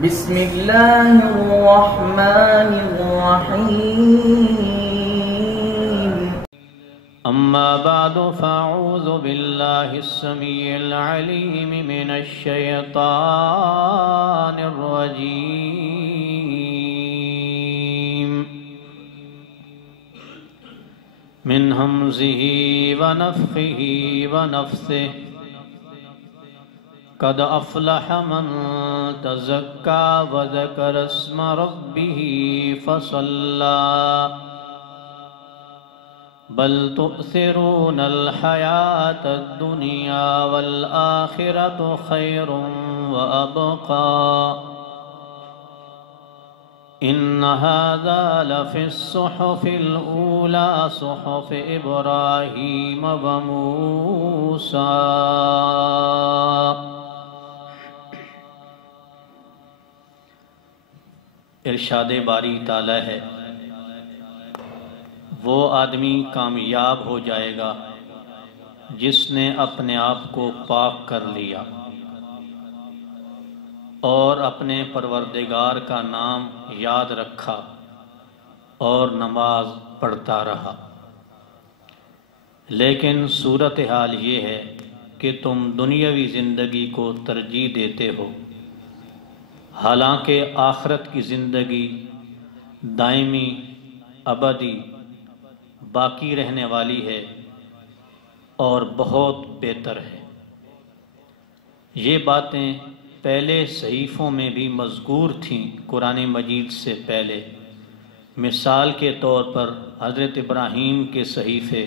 بسم اللہ الرحمن الرحیم اما بعد فاعوذ باللہ السمیع العلیم من الشیطان الرجیم من ہمزہ ونفخہ ونفثہ قد افلح من تزکا وذکر اسم ربہ فصلی بل تؤثرون الحیاة الدنیا والآخرة خیر وابقا ان هذا لفی الصحف الاولى صحف ابراہیم وموسیٰ۔ ارشاد باری تعالی ہے، وہ آدمی کامیاب ہو جائے گا جس نے اپنے آپ کو پاک کر لیا اور اپنے پروردگار کا نام یاد رکھا اور نماز پڑھتا رہا۔ لیکن صورتحال یہ ہے کہ تم دنیاوی زندگی کو ترجیح دیتے ہو، حالانکہ آخرت کی زندگی دائمی، ابدی، باقی رہنے والی ہے اور بہت بہتر ہے۔ یہ باتیں پہلے صحیفوں میں بھی مذکور تھیں قرآن مجید سے پہلے، مثال کے طور پر حضرت ابراہیم کے صحیفے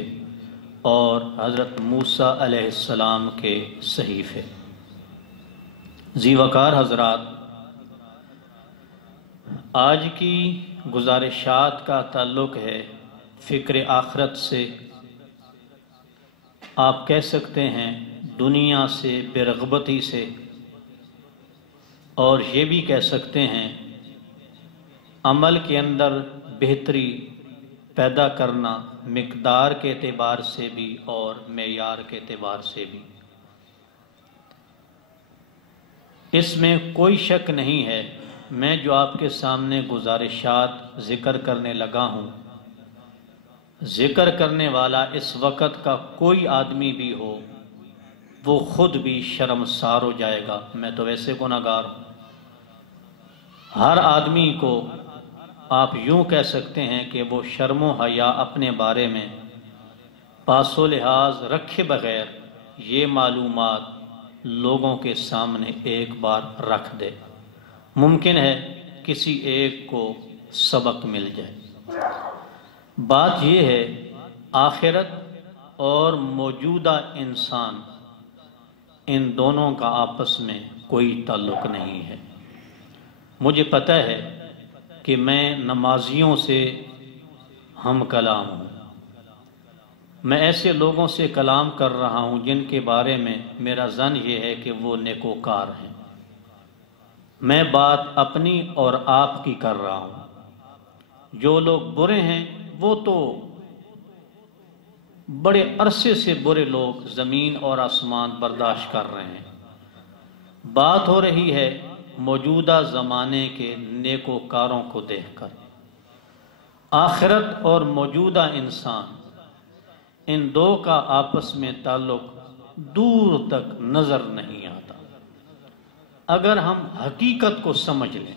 اور حضرت موسیٰ علیہ السلام کے صحیفے۔ ذی وقار حضرات، آج کی گزارشات کا تعلق ہے فکر آخرت سے، آپ کہہ سکتے ہیں دنیا سے بے رغبتی سے، اور یہ بھی کہہ سکتے ہیں عمل کے اندر بہتری پیدا کرنا، مقدار کے اعتبار سے بھی اور معیار کے اعتبار سے بھی۔ اس میں کوئی شک نہیں ہے، میں جو آپ کے سامنے گزارشات ذکر کرنے لگا ہوں، ذکر کرنے والا اس وقت کا کوئی آدمی بھی ہو وہ خود بھی شرمسار ہو جائے گا۔ میں تو ویسے گناہگار ہوں۔ ہر آدمی کو آپ یوں کہہ سکتے ہیں کہ وہ شرم و حیا اپنے بارے میں پاس و لحاظ رکھے بغیر یہ معلومات لوگوں کے سامنے ایک بار رکھ دے۔ ممکن ہے کسی ایک کو سبق مل جائے۔ بات یہ ہے، آخرت اور موجودہ انسان، ان دونوں کا آپس میں کوئی تعلق نہیں ہے۔ مجھے پتہ ہے کہ میں نمازیوں سے ہم کلام ہوں، میں ایسے لوگوں سے کلام کر رہا ہوں جن کے بارے میں میرا ظن یہ ہے کہ وہ نیکوکار ہیں۔ میں بات اپنی اور آپ کی کر رہا ہوں۔ جو لوگ برے ہیں وہ تو بڑے عرصے سے برے لوگ زمین اور آسمان برداشت کر رہے ہیں۔ بات ہو رہی ہے موجودہ زمانے کے نیکوکاروں کو دیکھ کر۔ آخرت اور موجودہ انسان، ان دو کا آپس میں تعلق دور تک نظر نہیں آتا۔ اگر ہم حقیقت کو سمجھ لیں،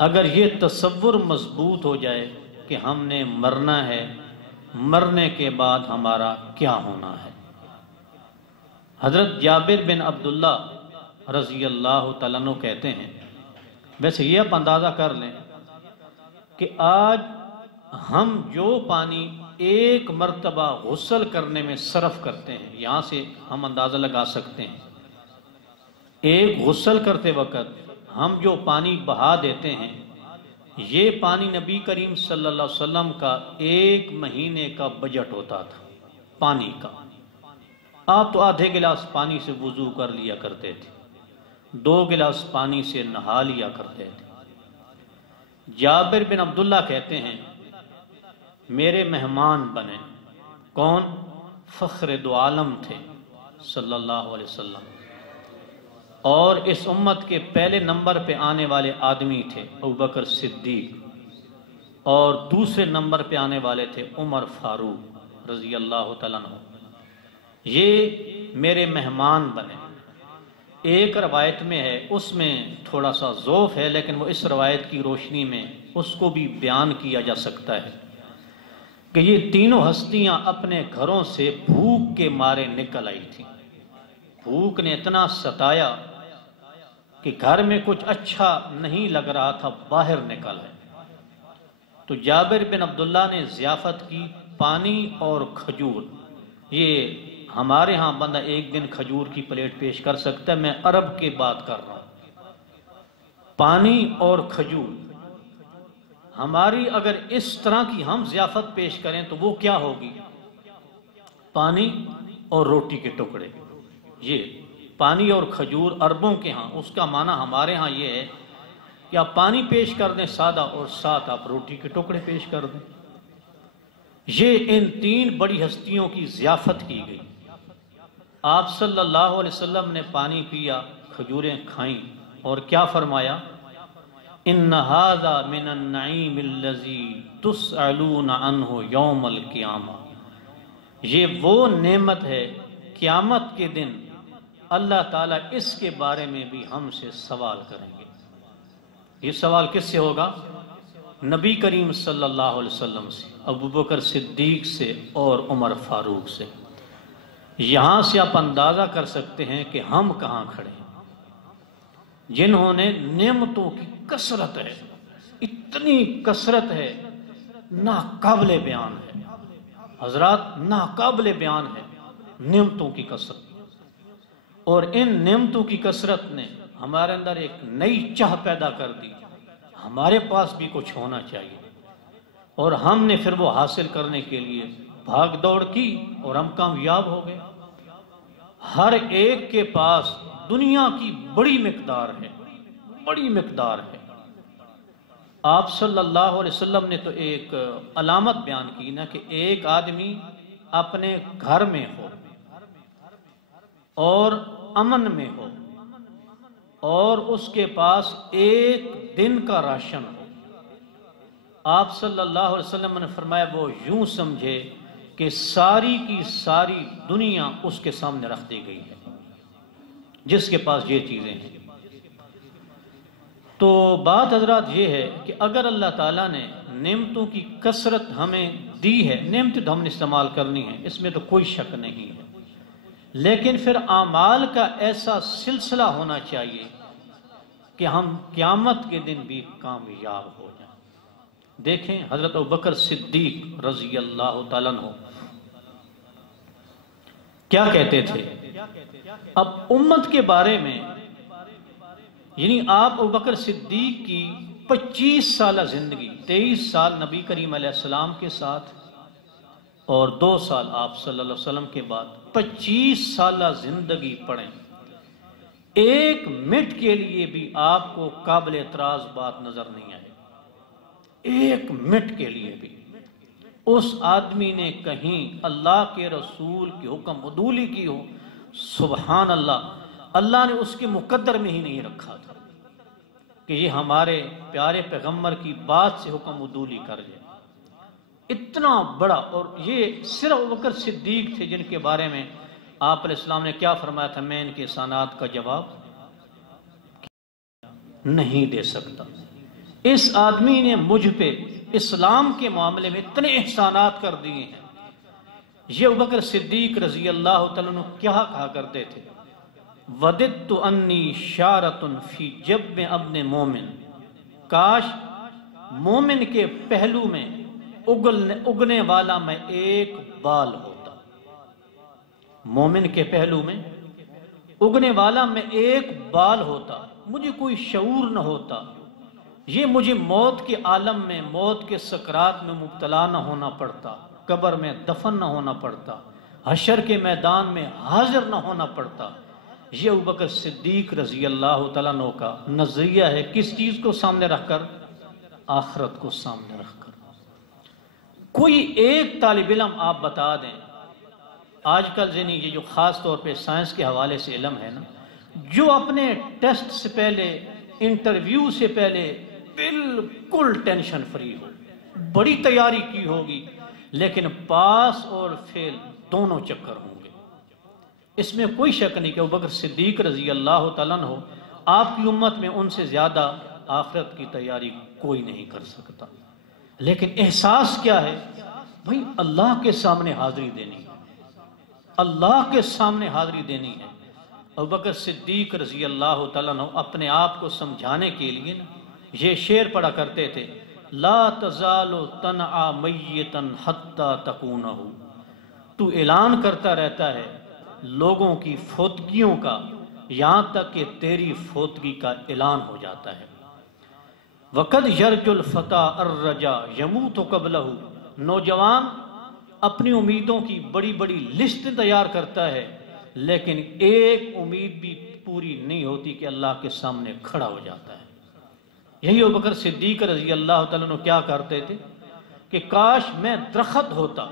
اگر یہ تصور مضبوط ہو جائے کہ ہم نے مرنا ہے، مرنے کے بعد ہمارا کیا ہونا ہے۔ حضرت جابر بن عبداللہ رضی اللہ تعالیٰ عنہ کہتے ہیں، ویسے یہ آپ اندازہ کر لیں کہ آج ہم جو پانی ایک مرتبہ غسل کرنے میں صرف کرتے ہیں، یہاں سے ہم اندازہ لگا سکتے ہیں ایک غسل کرتے وقت ہم جو پانی بہا دیتے ہیں، یہ پانی نبی کریم صلی اللہ علیہ وسلم کا ایک مہینے کا بجٹ ہوتا تھا پانی کا۔ آپ تو آدھے گلاس پانی سے وضو کر لیا کرتے تھے، 2 گلاس پانی سے نہا لیا کرتے تھے۔ جابر بن عبداللہ کہتے ہیں میرے مہمان بنے۔ کون؟ فخر دو عالم تھے صلی اللہ علیہ وسلم۔ اور اس امت کے پہلے نمبر پہ آنے والے آدمی تھے ابوبکر صدیق، اور دوسرے نمبر پہ آنے والے تھے عمر فاروق رضی اللہ تعالیٰ عنہ۔ یہ میرے مہمان بنے۔ ایک روایت میں ہے، اس میں تھوڑا سا ضعف ہے، لیکن وہ اس روایت کی روشنی میں اس کو بھی بیان کیا جا سکتا ہے کہ یہ تینوں ہستیاں اپنے گھروں سے بھوک کے مارے نکل آئی تھیں۔ بھوک نے اتنا ستایا کہ گھر میں کچھ اچھا نہیں لگ رہا تھا، باہر نکل آئے۔ تو جابر بن عبداللہ نے ضیافت کی، پانی اور کھجور۔ یہ ہمارے ہاں بندہ ایک دن کھجور کی پلیٹ پیش کر سکتا ہے، میں عرب کی بات کر رہا ہوں۔ پانی اور کھجور، ہماری اگر اس طرح کی ہم ضیافت پیش کریں تو وہ کیا ہوگی؟ پانی اور روٹی کے ٹکڑے۔ یہ پانی اور کھجور عربوں کے ہاں، اس کا معنی ہمارے ہاں یہ ہے کہ آپ پانی پیش کر دیں سادہ، اور ساتھ آپ روٹی کے ٹکڑے پیش کر دیں۔ یہ ان تین بڑی ہستیوں کی ضیافت کی گئی۔ آپ صلی اللہ علیہ وسلم نے پانی پیا، کھجوریں کھائیں، اور کیا فرمایا؟ ان ھذا من النعیم الذی تسألون عنہ یوم القیامہ۔ یہ وہ نعمت ہے، قیامت کے دن اللہ تعالیٰ اس کے بارے میں بھی ہم سے سوال کریں گے۔ یہ سوال کس سے ہوگا؟ نبی کریم صلی اللہ علیہ وسلم سے، ابوبکر صدیق سے اور عمر فاروق سے۔ یہاں سے آپ اندازہ کر سکتے ہیں کہ ہم کہاں کھڑے ہیں، جنہوں نے نعمتوں کی کثرت ہے، اتنی کثرت ہے ناقابل بیان ہے حضرات، ناقابل بیان ہے نعمتوں کی کثرت۔ اور ان نعمتوں کی کثرت نے ہمارے اندر ایک نئی چاہ پیدا کر دی، ہمارے پاس بھی کچھ ہونا چاہیے، اور ہم نے پھر وہ حاصل کرنے کے لیے بھاگ دوڑ کی اور ہم کامیاب ہو گئے۔ ہر ایک کے پاس دنیا کی بڑی مقدار ہے، بڑی مقدار ہے۔ آپ صلی اللہ علیہ وسلم نے تو ایک علامت بیان کی نا کہ ایک آدمی اپنے گھر میں ہو اور امن میں ہو اور اس کے پاس ایک دن کا راشن ہو۔ آپ صلی اللہ علیہ وسلم نے فرمایا وہ یوں سمجھے کہ ساری کی ساری دنیا اس کے سامنے رکھ دی گئی ہے، جس کے پاس یہ چیزیں ہیں۔ تو بات حضرات یہ ہے کہ اگر اللہ تعالیٰ نے نعمتوں کی کثرت ہمیں دی ہے، نعمتیں تو ہم نے استعمال کرنی ہے، اس میں تو کوئی شک نہیں ہے، لیکن پھر اعمال کا ایسا سلسلہ ہونا چاہیے کہ ہم قیامت کے دن بھی کامیاب ہو جائیں۔ دیکھیں حضرت ابوبکر صدیق رضی اللہ تعالیٰ عنہ کیا کہتے تھے اب امت کے بارے میں، یعنی آپ ابوبکر صدیق کی 25 سالہ زندگی، 23 سال نبی کریم علیہ السلام کے ساتھ اور 2 سال آپ صلی اللہ علیہ وسلم کے بعد، 25 سالہ زندگی پڑھیں، ایک منٹ کے لیے بھی آپ کو قابل اعتراض بات نظر نہیں آئے، ایک منٹ کے لیے بھی اس آدمی نے کہیں اللہ کے رسول کی حکم عدولی کی ہو؟ سبحان اللہ، اللہ نے اس کے مقدر میں ہی نہیں رکھا تھا کہ یہ ہمارے پیارے پیغمبر کی بات سے حکم عدولی کر جائے۔ اتنا بڑا، اور یہ صرف ابوبکر صدیق تھے جن کے بارے میں آپ علیہ السلام نے کیا فرمایا تھا؟ میں ان کے احسانات کا جواب نہیں دے سکتا۔ اس آدمی نے مجھ پہ اسلام کے معاملے میں اتنے احسانات کر دیے ہیں۔ یہ ابوبکر صدیق رضی اللہ تعالیٰ عنہ کیا کہا کرتے تھے؟ وَدِدْتُ أَنِّي شَارَةٌ فِي جَبِّ ابْنِ مومن، کاش مومن کے پہلو میں اگنے والا میں ایک بال ہوتا، مومن کے پہلو میں اگنے والا میں ایک بال ہوتا، مجھے کوئی شعور نہ ہوتا، یہ مجھے موت کے عالم میں، موت کے سکرات میں مبتلا نہ ہونا پڑتا، قبر میں دفن نہ ہونا پڑتا، حشر کے میدان میں حاضر نہ ہونا پڑتا۔ یہ ابوبکر صدیق رضی اللہ تعالیٰ عنہ کا نظریہ ہے، کس چیز کو سامنے رکھ کر؟ آخرت کو سامنے رکھ کر۔ کوئی ایک طالب علم آپ بتا دیں، آج کل یہ جو خاص طور پہ سائنس کے حوالے سے علم ہے نا، جو اپنے ٹیسٹ سے پہلے، انٹرویو سے پہلے بالکل ٹینشن فری ہو، بڑی تیاری کی ہوگی، لیکن پاس اور فیل دونوں چکر ہوں گے۔ اس میں کوئی شک نہیں کہ ابوبکر صدیق رضی اللہ تعالیٰ عنہ آپ کی امت میں ان سے زیادہ آخرت کی تیاری کوئی نہیں کر سکتا۔ لیکن احساس کیا ہے؟ بھائی اللہ کے سامنے حاضری دینی ہے، اللہ کے سامنے حاضری دینی ہے۔ ابوبکر صدیق رضی اللہ تعالیٰ عنہ اپنے آپ کو سمجھانے کے لیے یہ شعر پڑھا کرتے تھے، لا تزال تنعا میتا حتی تکونہ، تو اعلان کرتا رہتا ہے لوگوں کی فوتگیوں کا یہاں تک کہ تیری فوتگی کا اعلان ہو جاتا ہے۔ وقد یرج الفتى الرجا یموت قبلہ، نوجوان اپنی امیدوں کی بڑی بڑی لسٹ تیار کرتا ہے، لیکن ایک امید بھی پوری نہیں ہوتی کہ اللہ کے سامنے کھڑا ہو جاتا ہے۔ یہی ابوبکر صدیق رضی اللہ تعالیٰ عنہ کیا کرتے تھے کہ کاش میں درخت ہوتا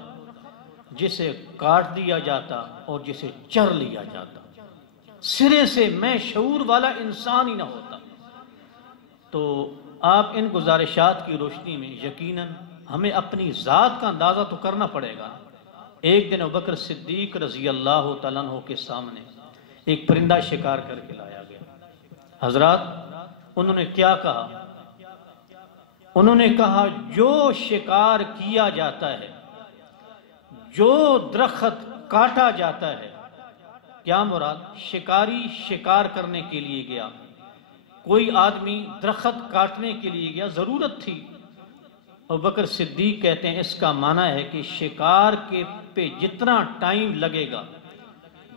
جسے کاٹ دیا جاتا اور جسے چر لیا جاتا، سرے سے میں شعور والا انسان ہی نہ ہوتا۔ تو آپ ان گزارشات کی روشنی میں یقیناً ہمیں اپنی ذات کا اندازہ تو کرنا پڑے گا۔ ایک دن ابوبکر صدیق رضی اللہ تعالیٰ عنہ کے سامنے ایک پرندہ شکار کر کے لایا گیا۔ حضرات انہوں نے کیا کہا؟ انہوں نے کہا جو شکار کیا جاتا ہے، جو درخت کاٹا جاتا ہے، کیا مراد؟ شکاری شکار کرنے کے لیے گیا، کوئی آدمی درخت کاٹنے کے لیے گیا، ضرورت تھی۔ ابوبکر صدیق کہتے ہیں اس کا معنی ہے کہ شکار کے پہ جتنا ٹائم لگے گا،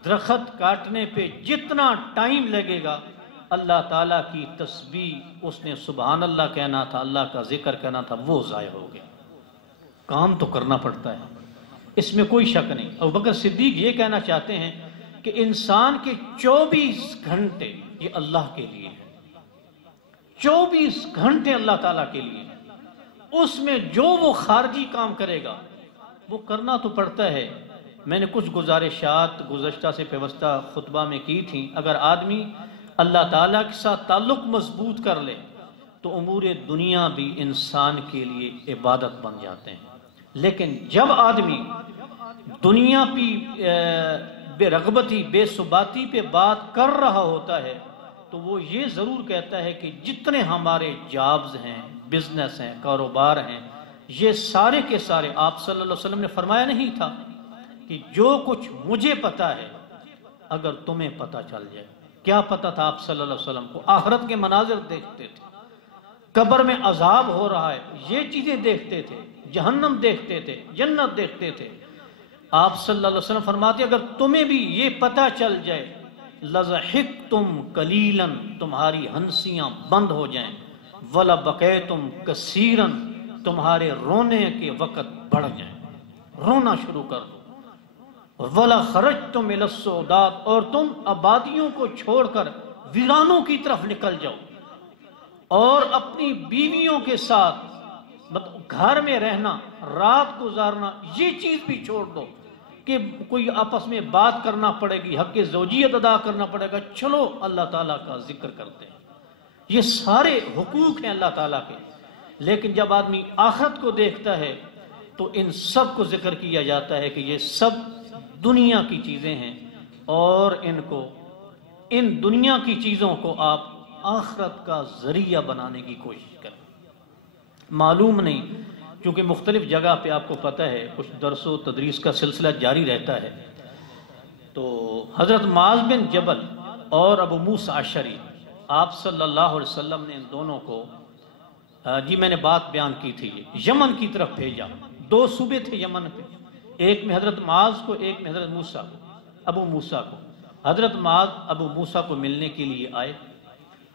درخت کاٹنے پہ جتنا ٹائم لگے گا، اللہ تعالیٰ کی تسبیح، اس نے سبحان اللہ کہنا تھا، اللہ کا ذکر کہنا تھا، وہ ضائع ہو گیا۔ کام تو کرنا پڑتا ہے، اس میں کوئی شک نہیں۔ ابوبکر صدیق یہ کہنا چاہتے ہیں کہ انسان کے 24 گھنٹے یہ اللہ کے لیے ہیں، 24 گھنٹے اللہ تعالیٰ کے لیے ہیں۔ اس میں جو وہ خارجی کام کرے گا وہ کرنا تو پڑتا ہے۔ میں نے کچھ گزارشات گزشتہ سے پیوستہ خطبہ میں کی تھیں، اگر آدمی اللہ تعالیٰ کے ساتھ تعلق مضبوط کر لے تو امور دنیا بھی انسان کے لیے عبادت بن جاتے ہیں۔ لیکن جب آدمی دنیا کی بے رغبتی، بے ثباتی پہ بات کر رہا ہوتا ہے تو وہ یہ ضرور کہتا ہے کہ جتنے ہمارے جابز ہیں، بزنس ہیں، کاروبار ہیں، یہ سارے کے سارے، آپ صلی اللہ علیہ وسلم نے فرمایا نہیں تھا کہ جو کچھ مجھے پتا ہے اگر تمہیں پتا چل جائے؟ کیا پتا تھا آپ صلی اللہ علیہ وسلم کو؟ آخرت کے مناظر دیکھتے تھے، قبر میں عذاب ہو رہا ہے یہ چیزیں دیکھتے تھے، جہنم دیکھتے تھے، جنت دیکھتے تھے۔ آپ صلی اللہ علیہ وسلم فرماتے اگر تمہیں بھی یہ پتا چل جائے لَضَحِكْتُمْ قَلِيلًا، تمہاری ہنسیاں بند ہو جائیں، وَلَبَكَيْتُمْ كَثِيرًا، تمہارے رونے کے وقت بڑھ جائیں، رونا شروع کر دو، وَلَخَرَجْتُمْ إِلَى السُّعُودَاتِ، اور تم آبادیوں کو چھوڑ کر ویرانوں کی طرف نکل جاؤ، اور اپنی بیویوں کے ساتھ گھر میں رہنا، رات گزارنا، یہ چیز بھی چھوڑ دو کہ کوئی آپس میں بات کرنا پڑے گی، حق زوجیت ادا کرنا پڑے گا، چلو اللہ تعالیٰ کا ذکر کرتے ہیں۔ یہ سارے حقوق ہیں اللہ تعالیٰ کے، لیکن جب آدمی آخرت کو دیکھتا ہے تو ان سب کو ذکر کیا جاتا ہے کہ یہ سب دنیا کی چیزیں ہیں، اور ان دنیا کی چیزوں کو آپ آخرت کا ذریعہ بنانے کی کوشش کریں۔ معلوم نہیں، کیونکہ مختلف جگہ پہ آپ کو پتہ ہے کچھ درس و تدریس کا سلسلہ جاری رہتا ہے، تو حضرت معاذ بن جبل اور ابو موسیٰ اشعری، آپ صلی اللہ علیہ وسلم نے ان دونوں کو میں نے بات بیان کی تھی، یمن کی طرف بھیجا۔ 2 صوبے تھے یمن پہ، ایک میں حضرت معاذ کو، ایک میں حضرت موسیٰ کو، ابو موسیٰ کو۔ حضرت معاذ ابو موسیٰ کو ملنے کے لیے آئے،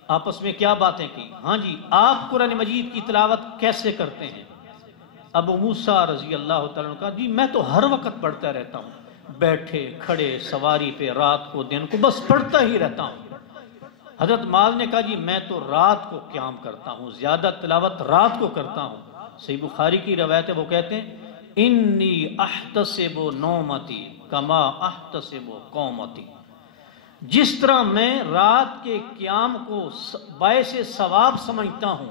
آپس میں کیا باتیں کی؟ ہاں جی، آپ قرآن مجید کی تلاوت کیسے کرتے ہیں؟ ابو موسیٰ رضی اللہ تعالیٰ عنہ کہا جی میں تو ہر وقت پڑھتا رہتا ہوں، بیٹھے کھڑے سواری پہ، رات کو دن کو، بس پڑھتا ہی رہتا ہوں۔ حضرت معاذ نے کہا جی میں تو رات کو قیام کرتا ہوں، زیادہ تلاوت رات کو کرتا ہوں۔ صحیح بخاری کی روایت ہے، وہ کہتے ہیں انی احتسب نومتی کما احتسب قومتی، جس طرح میں رات کے قیام کو باعث ثواب سمجھتا ہوں،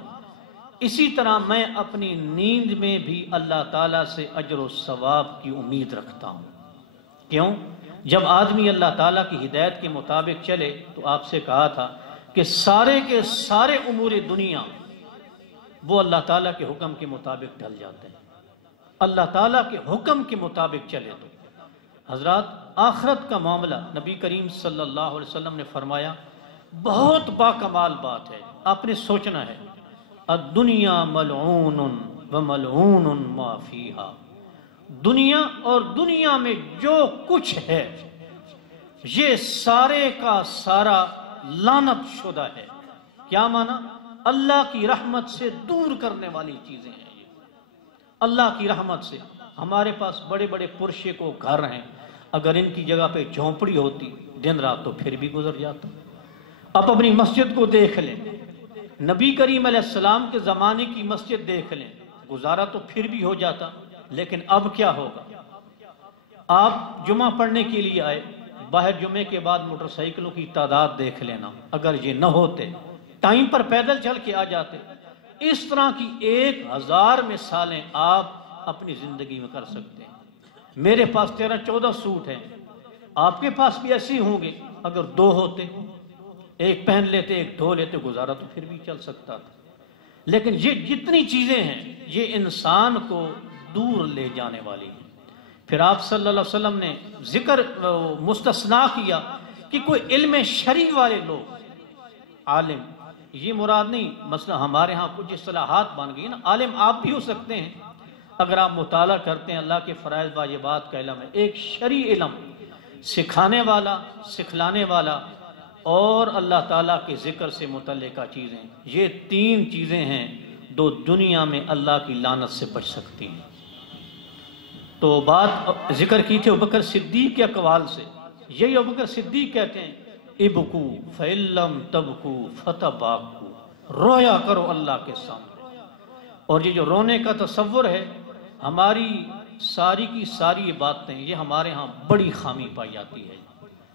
اسی طرح میں اپنی نیند میں بھی اللہ تعالیٰ سے اجر و ثواب کی امید رکھتا ہوں۔ کیوں؟ جب آدمی اللہ تعالیٰ کی ہدایت کے مطابق چلے تو آپ سے کہا تھا کہ سارے کے سارے امور دنیا وہ اللہ تعالیٰ کے حکم کے مطابق ڈھل جاتے ہیں۔ اللہ تعالیٰ کے حکم کے مطابق چلے تو حضرات آخرت کا معاملہ نبی کریم صلی اللہ علیہ وسلم نے فرمایا، بہت باکمال بات ہے، آپ نے سوچنا ہے۔ الدنیا ملعون وملعون ما فیہا، دنیا اور دنیا میں جو کچھ ہے یہ سارے کا سارا لعنت شدہ ہے۔ کیا معنی؟ اللہ کی رحمت سے دور کرنے والی چیزیں ہیں یہ۔ اللہ کی رحمت سے ہمارے پاس بڑے بڑے پرشے کو گھر ہیں، اگر ان کی جگہ پہ جھونپڑی ہوتی دن رات تو پھر بھی گزر جاتا۔ آپ اپنی مسجد کو دیکھ لیں، نبی کریم علیہ السلام کے زمانے کی مسجد دیکھ لیں، گزارا تو پھر بھی ہو جاتا، لیکن اب کیا ہوگا؟ آپ جمعہ پڑھنے کے لیے آئے، باہر جمعے کے بعد موٹر سائیکلوں کی تعداد دیکھ لینا، اگر یہ نہ ہوتے ٹائم پر پیدل چل کے آ جاتے۔ اس طرح کی 1000 مثالیں آپ اپنی زندگی میں کر سکتے ہیں۔ میرے پاس 13-14 سوٹ ہیں، آپ کے پاس بھی ایسے ہوں گے، اگر 2 ہوتے ایک پہن لیتے ایک دھو لیتے، گزارا تو پھر بھی چل سکتا تھا۔ لیکن یہ جتنی چیزیں ہیں یہ انسان کو دور لے جانے والی ہیں۔ پھر آپ صلی اللہ علیہ وسلم نے ذکر مستثنا کیا کہ کوئی علم شرعی والے لوگ، عالم، یہ مراد نہیں، مثلا ہمارے ہاں کچھ اصطلاحات بن گئی نا، عالم آپ بھی ہو سکتے ہیں اگر آپ مطالعہ کرتے ہیں، اللہ کے فرائض واجبات کا علم ہے۔ ایک شرعی علم سکھانے والا، سکھلانے والا، اور اللہ تعالیٰ کے ذکر سے متعلقہ چیزیں، یہ 3 چیزیں ہیں جو دنیا میں اللہ کی لعنت سے بچ سکتی ہیں۔ تو بات ذکر کی تھی ابوبکر صدیق کے اقوال سے، یہی ابوبکر صدیق کہتے ہیں، ابکو فإن لم تبکو فتباکو، رویا کرو اللہ کے سامنے۔ اور یہ جو رونے کا تصور ہے، ہماری ساری کی ساری باتیں یہ ہمارے ہاں بڑی خامی پائی جاتی ہے،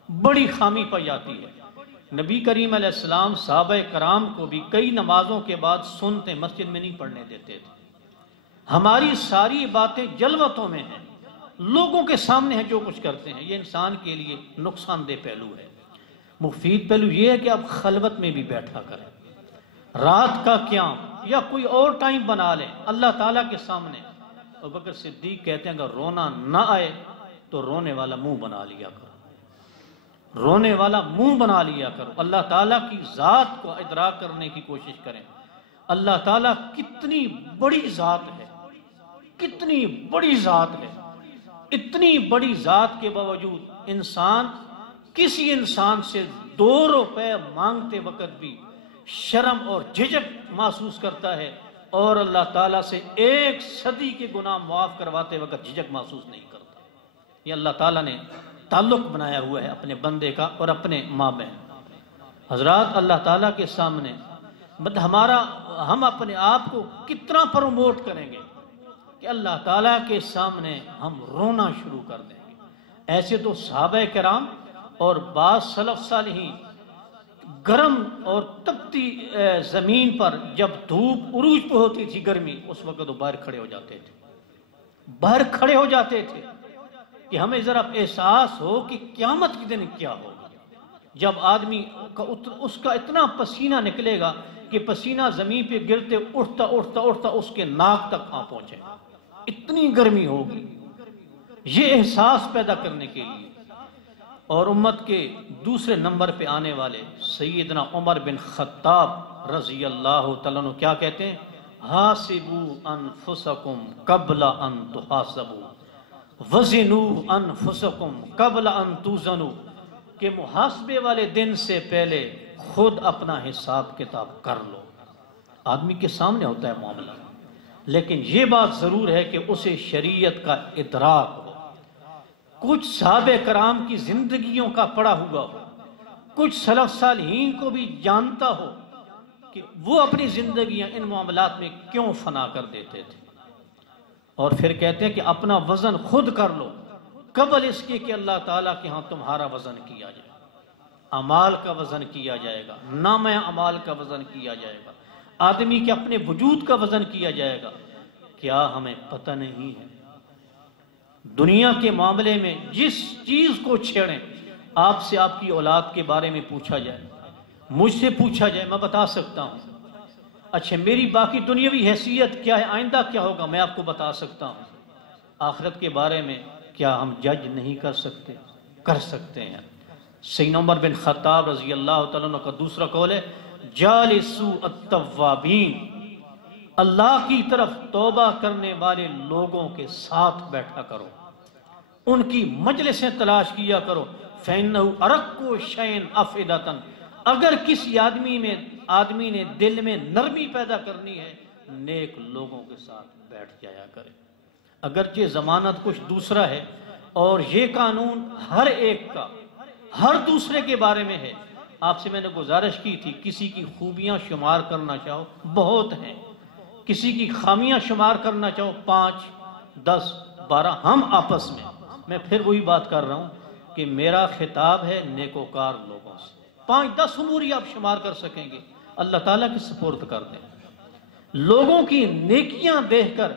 بڑی خامی پائی جاتی ہے۔ نبی کریم علیہ السلام صحابہ کرام کو بھی کئی نمازوں کے بعد سنتے مسجد میں نہیں پڑھنے دیتے تھے۔ ہماری ساری باتیں جلوتوں میں ہیں، لوگوں کے سامنے ہیں، جو کچھ کرتے ہیں، یہ انسان کے لیے نقصان دہ پہلو ہے۔ مفید پہلو یہ ہے کہ آپ خلوت میں بھی بیٹھا کریں، رات کا قیام یا کوئی اور ٹائم بنا لیں اللہ تعالیٰ کے سامنے۔ ابوبکر صدیق کہتے ہیں اگر رونا نہ آئے تو رونے والا منہ بنا لیا کرو، رونے والا منہ بنا لیا کرو، اللہ تعالیٰ کی ذات کو ادراک کرنے کی کوشش کریں۔ اللہ تعالیٰ کتنی بڑی ذات ہے، کتنی بڑی ذات ہے، اتنی بڑی ذات کے باوجود انسان کسی انسان سے 2 روپے مانگتے وقت بھی شرم اور جھجک محسوس کرتا ہے، اور اللہ تعالیٰ سے 1 صدی کے گناہ معاف کرواتے وقت جھجک محسوس نہیں کرتا۔ یہ اللہ تعالیٰ نے تعلق بنایا ہوا ہے اپنے بندے کا اور اپنے ماں بہن۔ حضرات اللہ تعالیٰ کے سامنے ہم اپنے آپ کو کتنا پروموٹ کریں گے کہ اللہ تعالیٰ کے سامنے ہم رونا شروع کر دیں گے۔ ایسے تو صحابہ کرام اور بعض سلف صالحین گرم اور تپتی زمین پر جب دھوپ عروج پہ ہوتی تھی گرمی، اس وقت وہ باہر کھڑے ہو جاتے تھے، باہر کھڑے ہو جاتے تھے کہ ہمیں ذرا احساس ہو کہ قیامت کے دن کیا ہوگا، جب آدمی اس کا اتنا پسینہ نکلے گا کہ پسینہ زمین پہ گرتے اٹھتا اٹھتا اٹھتا اس کے ناک تک آ پہنچے، اتنی گرمی ہوگی۔ یہ احساس پیدا کرنے کے لیے، اور امت کے دوسرے نمبر پہ آنے والے سیدنا عمر بن خطاب رضی اللہ تعالیٰ عنہ کیا کہتے ہیں؟ حاسبوا انفسکم قبل ان تحاسبوا وزنوا انفسکم قبل ان توزنوا، کہ محاسبے والے دن سے پہلے خود اپنا حساب کتاب کر لو۔ آدمی کے سامنے ہوتا ہے معاملہ، لیکن یہ بات ضرور ہے کہ اسے شریعت کا ادراک ہو، کچھ صحابہ کرام کی زندگیوں کا پڑھا ہوا ہو، کچھ سلف صالحین کو بھی جانتا ہو کہ وہ اپنی زندگیاں ان معاملات میں کیوں فنا کر دیتے تھے۔ اور پھر کہتے ہیں کہ اپنا وزن خود کر لو قبل اس کے کہ اللہ تعالیٰ کے ہاں تمہارا وزن کیا جائے۔ اعمال کا وزن کیا جائے گا، نام اعمال کا وزن کیا جائے گا، آدمی کے اپنے وجود کا وزن کیا جائے گا۔ کیا ہمیں پتہ نہیں ہے؟ دنیا کے معاملے میں جس چیز کو چھیڑیں، آپ سے آپ کی اولاد کے بارے میں پوچھا جائے، مجھ سے پوچھا جائے، میں بتا سکتا ہوں۔ اچھا میری باقی دنیاوی حیثیت کیا ہے، آئندہ کیا ہوگا، میں آپ کو بتا سکتا ہوں۔ آخرت کے بارے میں کیا ہم جج نہیں کر سکتے؟ کر سکتے ہیں۔ سیدنا عمر بن خطاب رضی اللہ تعالیٰ عنہ کا دوسرا قول ہے، جالسو التوابین، اللہ کی طرف توبہ کرنے والے لوگوں کے ساتھ بیٹھا کرو، ان کی مجلسیں تلاش کیا کرو۔ فَإِنَّهُ أَرَقُّ شَيْءٍ أَفْئِدَةً، اگر کسی آدمی نے دل میں نرمی پیدا کرنی ہے، نیک لوگوں کے ساتھ بیٹھ جایا کرے۔ اگرچہ ضمانت کچھ دوسرا ہے، اور یہ قانون ہر ایک کا ہر دوسرے کے بارے میں ہے۔ آپ سے میں نے گزارش کی تھی، کسی کی خوبیاں شمار کرنا چاہو بہت ہیں، کسی کی خامیاں شمار کرنا چاہو 5 10 12، ہم آپس میں پھر وہی بات کر رہا ہوں کہ میرا خطاب ہے نیکوکار لوگوں سے۔ 5 10 امور ہی آپ شمار کر سکیں گے، اللہ تعالیٰ کی سپرد کر دیں۔ لوگوں کی نیکیاں دیکھ کر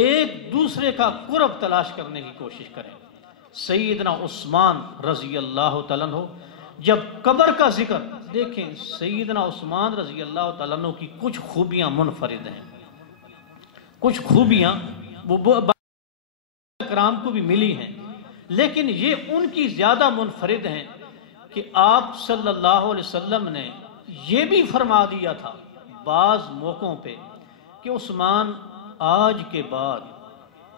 ایک دوسرے کا قرب تلاش کرنے کی کوشش کریں۔ سیدنا عثمان رضی اللہ تعالیٰ عنہ جب قبر کا ذکر دیکھیں، سیدنا عثمان رضی اللہ تعالیٰ عنہ کی کچھ خوبیاں منفرد ہیں، کچھ خوبیاں وہ کرام کو بھی ملی ہیں، لیکن یہ ان کی زیادہ منفرد ہیں کہ آپ صلی اللہ علیہ وسلم نے یہ بھی فرما دیا تھا بعض موقعوں پہ کہ عثمان آج کے بعد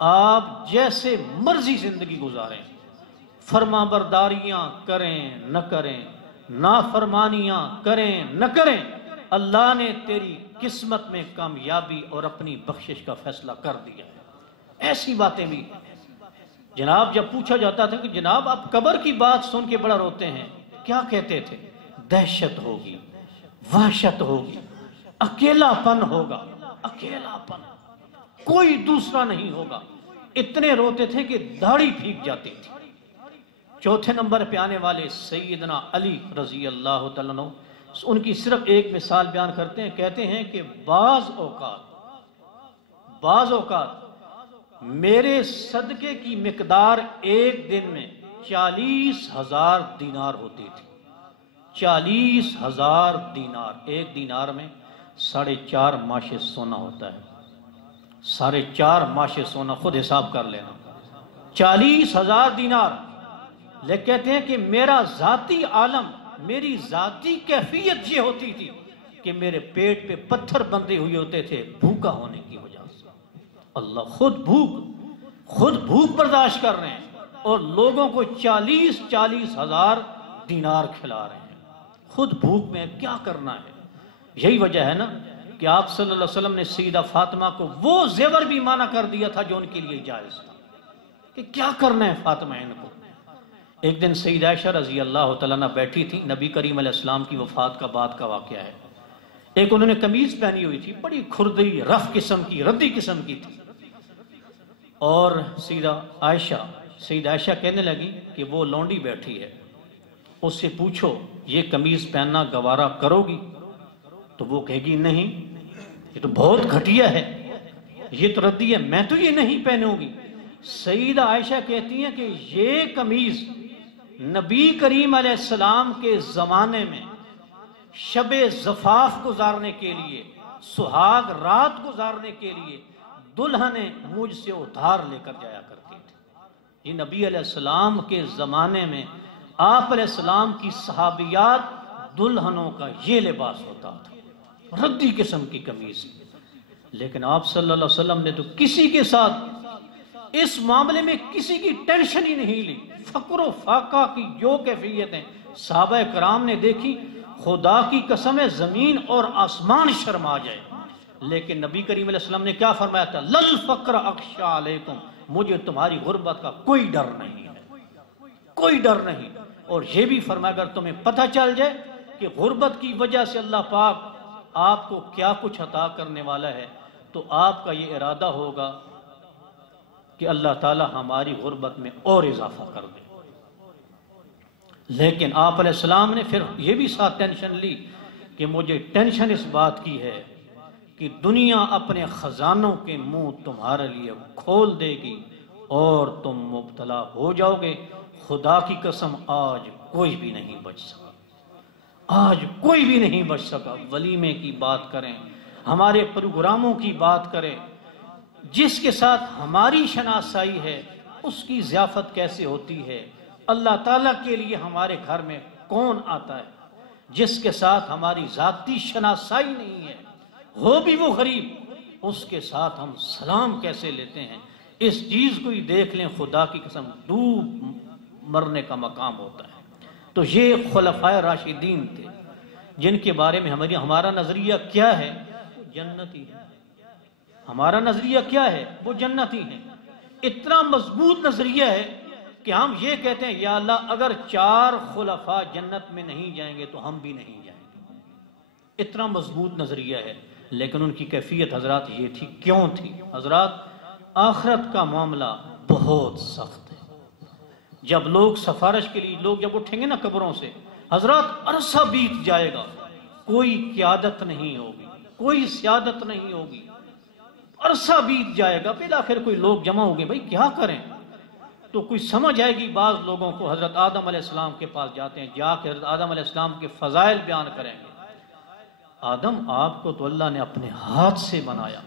آپ جیسے مرضی زندگی گزاریں، فرما برداریاں کریں نہ کریں، نافرمانیاں کریں نہ کریں، اللہ نے تیری قسمت میں کامیابی اور اپنی بخشش کا فیصلہ کر دیا ہے۔ ایسی باتیں بھی جناب جب پوچھا جاتا تھا کہ جناب آپ قبر کی بات سن کے بڑا روتے ہیں، کیا کہتے تھے؟ دہشت ہوگی، وحشت ہوگی، اکیلا پن ہوگا، اکیلا پن، کوئی دوسرا نہیں ہوگا۔ اتنے روتے تھے کہ داڑھی پھینک جاتی تھی۔ چوتھے نمبر پہ آنے والے سیدنا علی رضی اللہ تعالیٰ عنہ، ان کی صرف ایک مثال بیان کرتے ہیں، کہتے ہیں کہ بعض اوقات میرے صدقے کی مقدار ایک دن میں 40,000 دینار ہوتی تھی۔ 40,000 دینار، ایک دینار میں 4.5 ماشے سونا ہوتا ہے، 4.5 ماشے سونا، خود حساب کر لینا، 40,000 دینار۔ لیکن کہتے ہیں کہ میرا ذاتی عالم، میری ذاتی کیفیت یہ ہوتی تھی کہ میرے پیٹ پہ پتھر بندھے ہوئے ہوتے تھے بھوکا ہونے کی وجہ سے۔ اللہ خود بھوک برداشت کر رہے ہیں اور لوگوں کو 40,000 دینار کھلا رہے ہیں، خود بھوک میں کیا کرنا ہے۔ یہی وجہ ہے نا کہ آپ صلی اللہ علیہ وسلم نے سیدہ فاطمہ کو وہ زیور بھی منع کر دیا تھا جو ان کے لیے جائز تھا، کہ کیا کرنا ہے فاطمہ ان کو۔ ایک دن سیدہ عائشہ رضی اللہ تعالیٰ عنہ بیٹھی تھی، نبی کریم علیہ السلام کی وفات کا بعد کا واقعہ ہے۔ ایک انہوں نے قمیض پہنی ہوئی تھی، بڑی کھردی رف قسم کی، ردی قسم کی تھی، اور سیدہ عائشہ کہنے لگی کہ وہ لونڈی بیٹھی ہے، اس سے پوچھو یہ قمیض پہننا گوارا کرو گی؟ تو وہ کہے گی نہیں، یہ تو بہت گھٹیا ہے، یہ تو ردی ہے، میں تو یہ نہیں پہنوں گی۔ سیدہ عائشہ کہتی ہیں کہ یہ قمیض نبی کریم علیہ السلام کے زمانے میں شب زفاف گزارنے کے لیے، سہاگ رات گزارنے کے لیے دلہنیں مجھ سے ادھار لے کر جایا کرتی تھی۔ یہ نبی علیہ السلام کے زمانے میں آپ علیہ السلام کی صحابیات دلہنوں کا یہ لباس ہوتا تھا، ردی قسم کی قمیض۔ لیکن آپ صلی اللہ علیہ وسلم نے تو کسی کے ساتھ اس معاملے میں کسی کی ٹینشن ہی نہیں لی۔ فقر و فاقہ کی جو کیفیتیں صحابہ کرام نے دیکھی، خدا کی قسم ہے زمین اور آسمان شرما جائے۔ لیکن نبی کریم علیہ السلام نے کیا فرمایا تھا؟ لل فقر اخشا علیکم، مجھے تمہاری غربت کا کوئی ڈر نہیں ہے، کوئی ڈر نہیں۔ اور یہ بھی فرمایا اگر تمہیں پتہ چل جائے کہ غربت کی وجہ سے اللہ پاک آپ کو کیا کچھ عطا کرنے والا ہے، تو آپ کا یہ ارادہ ہوگا کہ اللہ تعالی ہماری غربت میں اور اضافہ کر دے۔ لیکن آپ علیہ السلام نے پھر یہ بھی ساتھ ٹینشن لی کہ مجھے ٹینشن اس بات کی ہے کہ دنیا اپنے خزانوں کے منہ تمہارے لیے کھول دے گی اور تم مبتلا ہو جاؤ گے. خدا کی قسم آج کوئی بھی نہیں بچ سکا، آج کوئی بھی نہیں بچ سکا. ولیمے کی بات کریں، ہمارے پروگراموں کی بات کریں، جس کے ساتھ ہماری شناسائی ہے اس کی ضیافت کیسے ہوتی ہے. اللہ تعالیٰ کے لیے ہمارے گھر میں کون آتا ہے جس کے ساتھ ہماری ذاتی شناسائی نہیں ہے، ہو بھی وہ غریب، اس کے ساتھ ہم سلام کیسے لیتے ہیں. اس چیز کو ہی دیکھ لیں، خدا کی قسم ڈوب مرنے کا مقام ہوتا ہے. تو یہ خلفائے راشدین تھے جن کے بارے میں ہمارا نظریہ کیا ہے؟ جنتی ہے. ہمارا نظریہ کیا ہے؟ وہ جنتی ہیں. اتنا مضبوط نظریہ ہے کہ ہم یہ کہتے ہیں یا اللہ اگر 4 خلفاء جنت میں نہیں جائیں گے تو ہم بھی نہیں جائیں گے. اتنا مضبوط نظریہ ہے. لیکن ان کی کیفیت حضرات یہ تھی. کیوں تھی حضرات؟ آخرت کا معاملہ بہت سخت ہے. جب لوگ سفارش کے لیے جب اٹھیں گے نا قبروں سے، حضرات عرصہ بیت جائے گا، کوئی قیادت نہیں ہوگی، کوئی سیادت نہیں ہوگی، عرصہ بیت جائے گا. پھر آخر کوئی لوگ جمع ہو گئے، بھائی کیا کریں؟ تو کوئی سمجھ آئے گی. بعض لوگوں کو حضرت آدم علیہ السلام کے پاس جاتے ہیں، جا کے حضرت آدم علیہ السلام کے فضائل بیان کریں گے. آدم آپ کو تو اللہ نے اپنے ہاتھ سے بنایا،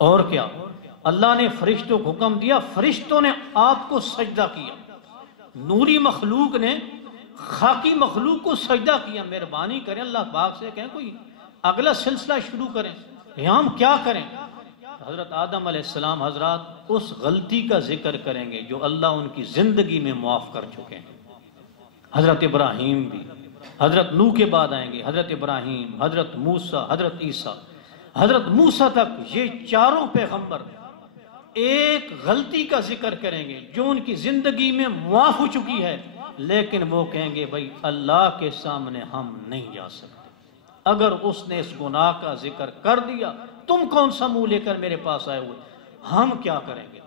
اور کیا اللہ نے فرشتوں کو حکم دیا، فرشتوں نے آپ کو سجدہ کیا. نوری مخلوق نے خاکی مخلوق کو سجدہ کیا. مہربانی کریں اللہ پاک سے کہیں کوئی اگلا سلسلہ شروع کریں، ہم کیا کریں؟ حضرت آدم علیہ السلام حضرات اس غلطی کا ذکر کریں گے جو اللہ ان کی زندگی میں معاف کر چکے ہیں. حضرت ابراہیم بھی، حضرت نوح کے بعد آئیں گے حضرت ابراہیم، حضرت موسیٰ، حضرت عیسیٰ. حضرت موسیٰ تک یہ چاروں پیغمبر ایک غلطی کا ذکر کریں گے جو ان کی زندگی میں معاف ہو چکی ہے، لیکن وہ کہیں گے بھائی اللہ کے سامنے ہم نہیں جا سکتے. اگر اس نے اس گناہ کا ذکر کر دیا، تم کون سا منہ لے کر میرے پاس آئے ہوئے، ہم کیا کریں گے؟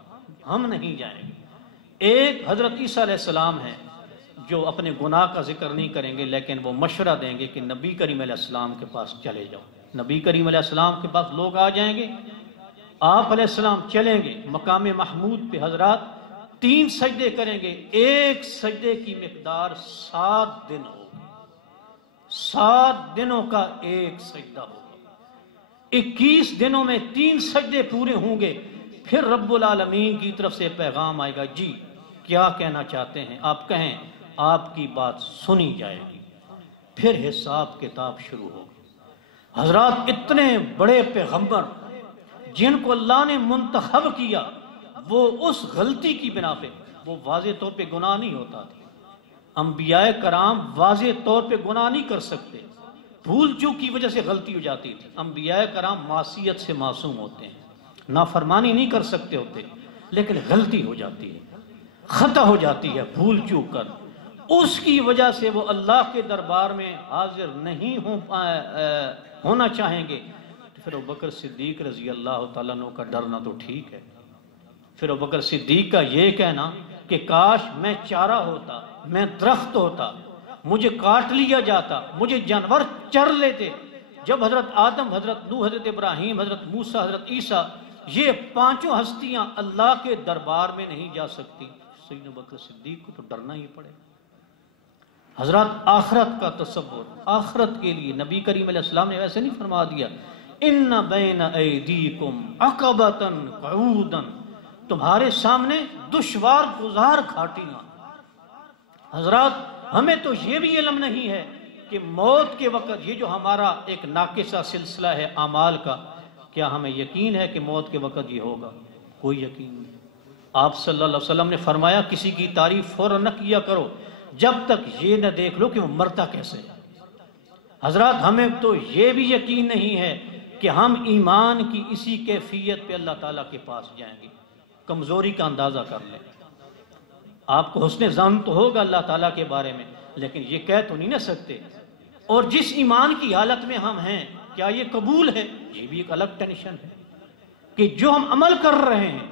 ہم نہیں جائیں گے. ایک حضرت عیسیٰ علیہ السلام ہیں جو اپنے گناہ کا ذکر نہیں کریں گے، لیکن وہ مشورہ دیں گے کہ نبی کریم علیہ السلام کے پاس چلے جاؤ. نبی کریم علیہ السلام کے پاس لوگ آ جائیں گے، آپ علیہ السلام چلیں گے مقام محمود پہ. حضرات 3 سجدے کریں گے، ایک سجدے کی مقدار 7 دن ہوگی. 7 دنوں کا ایک سجدہ ہوگا. 21 دنوں میں 3 سجدے پورے ہوں گے. پھر رب العالمین کی طرف سے پیغام آئے گا، جی کیا کہنا چاہتے ہیں آپ کہیں، آپ کی بات سنی جائے گی. پھر حساب کتاب شروع ہوگا. حضرات اتنے بڑے پیغمبر جن کو اللہ نے منتخب کیا، وہ اس غلطی کی بنا پہ، وہ واضح طور پہ گناہ نہیں ہوتا تھا. انبیاء کرام واضح طور پہ گناہ نہیں کر سکتے، بھول چوک کی وجہ سے غلطی ہو جاتی تھی. انبیاء کرام معصیت سے معصوم ہوتے ہیں، نافرمانی نہیں کر سکتے ہوتے، لیکن غلطی ہو جاتی ہے، خطا ہو جاتی ہے بھول چوک کر. اس کی وجہ سے وہ اللہ کے دربار میں حاضر نہیں ہونا چاہیں گے. پھر ابوبکر صدیق رضی اللہ تعالیٰ عنہ کا ڈرنا تو ٹھیک ہے. پھر ابوبکر صدیق کا یہ کہنا کہ کاش میں چارہ ہوتا، میں درخت ہوتا، مجھے کاٹ لیا جاتا، مجھے جانور چر لیتے. جب حضرت آدم، حضرت نوح، حضرت ابراہیم، حضرت موسیٰ، حضرت عیسیٰ، یہ 5 ہستیاں اللہ کے دربار میں نہیں جا سکتی، سیدنا ابوبکر صدیق کو تو ڈرنا ہی پڑے. حضرات آخرت کا تصور، آخرت کے لیے نبی کریم علیہ السلام نے ویسے نہیں فرما دیا ان بین ایدیکم عقبۃ قعودا، تمہارے سامنے دشوار گزار گھاٹیاں. حضرات ہمیں تو یہ بھی علم نہیں ہے کہ موت کے وقت، یہ جو ہمارا ایک ناقصہ سلسلہ ہے اعمال کا، کیا ہمیں یقین ہے کہ موت کے وقت یہ ہوگا؟ کوئی یقین نہیں. آپ صلی اللہ علیہ وسلم نے فرمایا کسی کی تعریف فوراً نہ کیا کرو جب تک یہ نہ دیکھ لو کہ وہ مرتا کیسے. حضرات ہمیں تو یہ بھی یقین نہیں ہے کہ ہم ایمان کی اسی کیفیت پہ اللہ تعالیٰ کے پاس جائیں گے. کمزوری کا اندازہ کر لیں. آپ کو حسن ظن تو ہوگا اللہ تعالیٰ کے بارے میں، لیکن یہ کہہ تو نہیں نہ سکتے. اور جس ایمان کی حالت میں ہم ہیں کیا یہ قبول ہے؟ یہ بھی ایک الگ ٹینشن ہے کہ جو ہم عمل کر رہے ہیں.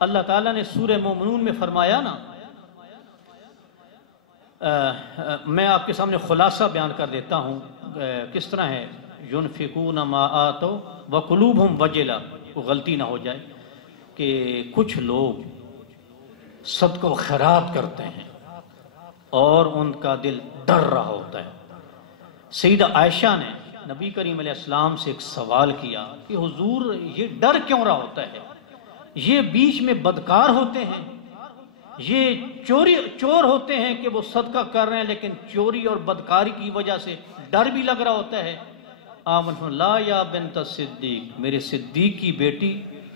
اللہ تعالیٰ نے سورہ مومنون میں فرمایا نا، میں آپ کے سامنے خلاصہ بیان کر دیتا ہوں کس طرح ہے. ينفقون ما آتوا وقلوبهم وجلہ، وہ غلطی نہ ہو جائے کہ کچھ لوگ صدقہ و خیرات کرتے ہیں اور ان کا دل ڈر رہا ہوتا ہے. سیدہ عائشہ نے نبی کریم علیہ السلام سے ایک سوال کیا کہ حضور یہ ڈر کیوں رہا ہوتا ہے؟ یہ بیچ میں بدکار ہوتے ہیں، یہ چور ہوتے ہیں کہ وہ صدقہ کر رہے ہیں لیکن چوری اور بدکاری کی وجہ سے ڈر بھی لگ رہا ہوتا ہے. آمن لا یا بنت صدیق، میرے صدیق کی بیٹی،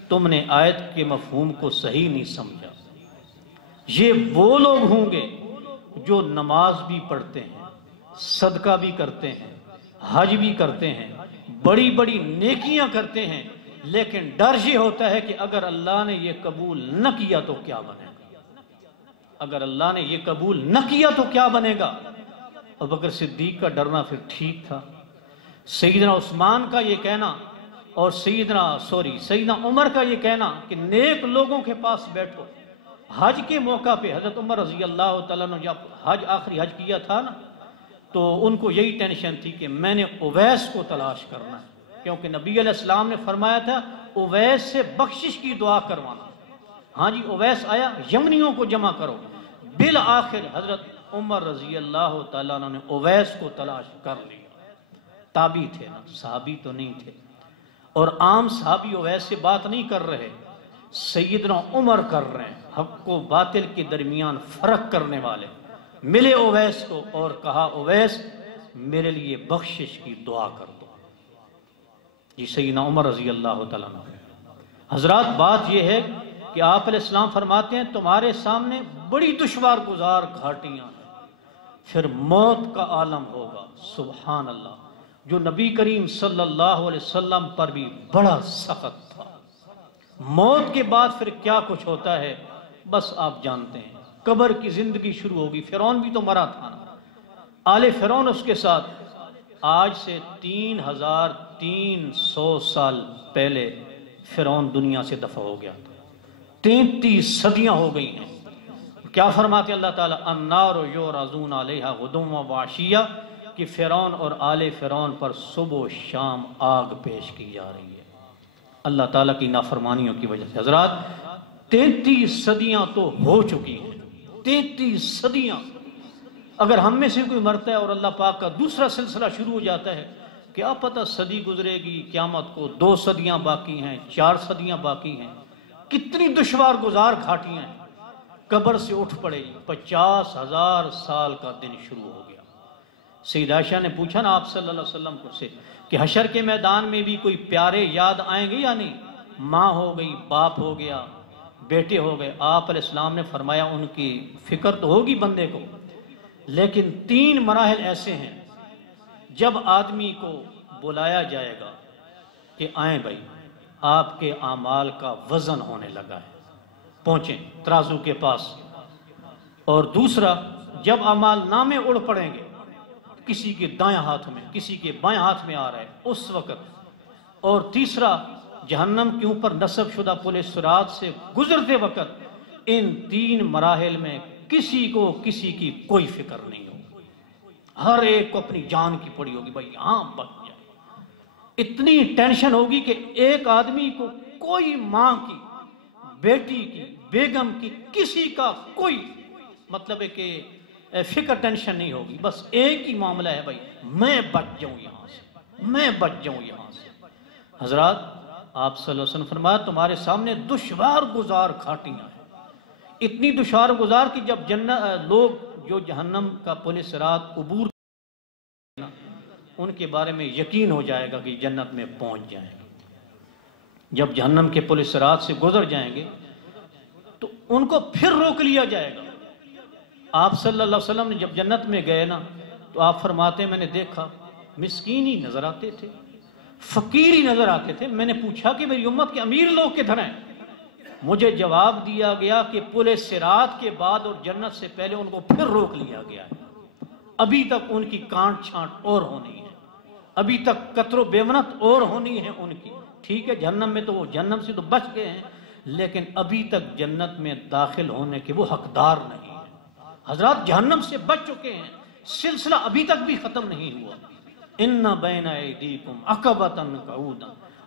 تم نے آیت کے مفہوم کو صحیح نہیں سمجھا. یہ وہ لوگ ہوں گے جو نماز بھی پڑھتے ہیں، صدقہ بھی کرتے ہیں، حج بھی کرتے ہیں، بڑی بڑی نیکیاں کرتے ہیں، لیکن ڈر یہ ہوتا ہے کہ اگر اللہ نے یہ قبول نہ کیا تو کیا بنے گا. اگر اللہ نے یہ قبول نہ کیا تو کیا بنے گا. ابوبکر صدیق کا ڈرنا پھر ٹھیک تھا. سیدنا عثمان کا یہ کہنا اور سیدنا عمر کا یہ کہنا کہ نیک لوگوں کے پاس بیٹھو. حج کے موقع پہ حضرت عمر رضی اللہ تعالیٰ نے جب آخری حج کیا تھا نا، تو ان کو یہی ٹینشن تھی کہ میں نے اویس کو تلاش کرنا ہے، کیونکہ نبی علیہ السلام نے فرمایا تھا اویس سے بخشش کی دعا کروانا. ہاں جی، اویس آیا، یمنیوں کو جمع کرو. بالآخر حضرت عمر رضی اللہ تعالیٰ نے اویس کو تلاش کر لیا. تابعی تھے نا، صحابی تو نہیں تھے، اور عام صحابی اویس سے بات نہیں کر رہے، سیدنا عمر کر رہے ہیں، حق و باطل کے درمیان فرق کرنے والے. ملے اویس کو اور کہا اویس میرے لیے بخشش کی دعا کر دو. جی سیدنا عمر رضی اللہ تعالیٰ عنہ. حضرات بات یہ ہے کہ آپ علیہ السلام فرماتے ہیں تمہارے سامنے بڑی دشوار گزار گھاٹیاں ہیں، پھر موت کا عالم ہوگا. سبحان اللہ، جو نبی کریم صلی اللہ علیہ وسلم پر بھی بڑا سخت تھا. موت کے بعد پھر کیا کچھ ہوتا ہے بس آپ جانتے ہیں. قبر کی زندگی شروع ہوگی. فرعون بھی تو مرا تھا نا، آل فرعون اس کے ساتھ. آج سے 3300 سال پہلے فرعون دنیا سے دفع ہو گیا تھا. 33 صدیاں ہو گئی ہیں. کیا فرماتے اللہ تعالیٰ؟ النار یعرضون علیہا غدوا وعشیا، کہ فرعون اور آل فرعون پر صبح و شام آگ پیش کی جا رہی ہے اللہ تعالیٰ کی نافرمانیوں کی وجہ سے. حضرات 33 صدیاں تو ہو چکی ہیں. 33 صدیاں. اگر ہم میں سے کوئی مرتا ہے اور اللہ پاک کا دوسرا سلسلہ شروع ہو جاتا ہے، کیا پتہ صدی گزرے گی قیامت کو 2 صدیاں باقی ہیں، 4 صدیاں باقی ہیں. کتنی دشوار گزار گھاٹیاں ہیں. قبر سے اٹھ پڑے، 50,000 سال کا دن شروع ہو گیا. سیدہ عائشہ نے پوچھا نا آپ صلی اللہ علیہ وسلم کو سے کہ حشر کے میدان میں بھی کوئی پیارے یاد آئیں گے یا نہیں؟ ماں ہو گئی، باپ ہو گیا، بیٹے ہو گئے. آپ علیہ السلام نے فرمایا ان کی فکر تو ہوگی بندے کو، لیکن 3 مراحل ایسے ہیں جب آدمی کو بلایا جائے گا کہ آئیں بھائی آپ کے اعمال کا وزن ہونے لگا ہے، پہنچیں ترازو کے پاس. اور دوسرا جب اعمال نامے اڑ پڑیں گے، کسی کے دائیں ہاتھ میں کسی کے بائیں ہاتھ میں آ رہا ہے اس وقت. اور تیسرا جہنم کے اوپر نصب شدہ پل صراط سے گزرتے وقت. ان 3 مراحل میں کسی کو کسی کی کوئی فکر نہیں ہوگی. ہر ایک کو اپنی جان کی پڑی ہوگی، بھائی ہاں بچ جائے. اتنی ٹینشن ہوگی کہ ایک آدمی کو کوئی ماں کی، بیٹی کی، بیگم کی، کسی کا کوئی مطلب ہے کہ فکر ٹینشن نہیں ہوگی. بس ایک ہی معاملہ ہے، بھائی میں بچ جاؤں یہاں سے، میں بچ جاؤں یہاں سے. حضرات آپ صلی اللہ علیہ وسلم فرمایا تمہارے سامنے دشوار گزار گھاٹیاں ہیں. اتنی دشوار گزار کہ جب لوگ جو جہنم کا پل صراط عبور ان کے بارے میں یقین ہو جائے گا کہ جنت میں پہنچ جائیں گے. جب جہنم کے پل صراط سے گزر جائیں گے تو ان کو پھر روک لیا جائے گا. آپ صلی اللہ علیہ وسلم نے جب جنت میں گئے نا تو آپ فرماتے ہیں میں نے دیکھا مسکین ہی نظر آتے تھے، فقیر ہی نظر آتے تھے. میں نے پوچھا کہ میری امت کے امیر لوگ کدھر ہیں؟ مجھے جواب دیا گیا کہ پل صراط کے بعد اور جنت سے پہلے ان کو پھر روک لیا گیا ہے. ابھی تک ان کی کانٹ چھانٹ اور ہونی ہے، ابھی تک قطر و بیونت اور ہونی ہے ان کی. ٹھیک ہے جہنم میں تو وہ جہنم سے تو بچ گئے ہیں، لیکن ابھی تک جنت میں داخل ہونے کے وہ حقدار نہیں ہیں. حضرات جہنم سے بچ چکے ہیں، سلسلہ ابھی تک بھی ختم نہیں ہوا۔ ان بین ایدیکم عقبۃ قعودا،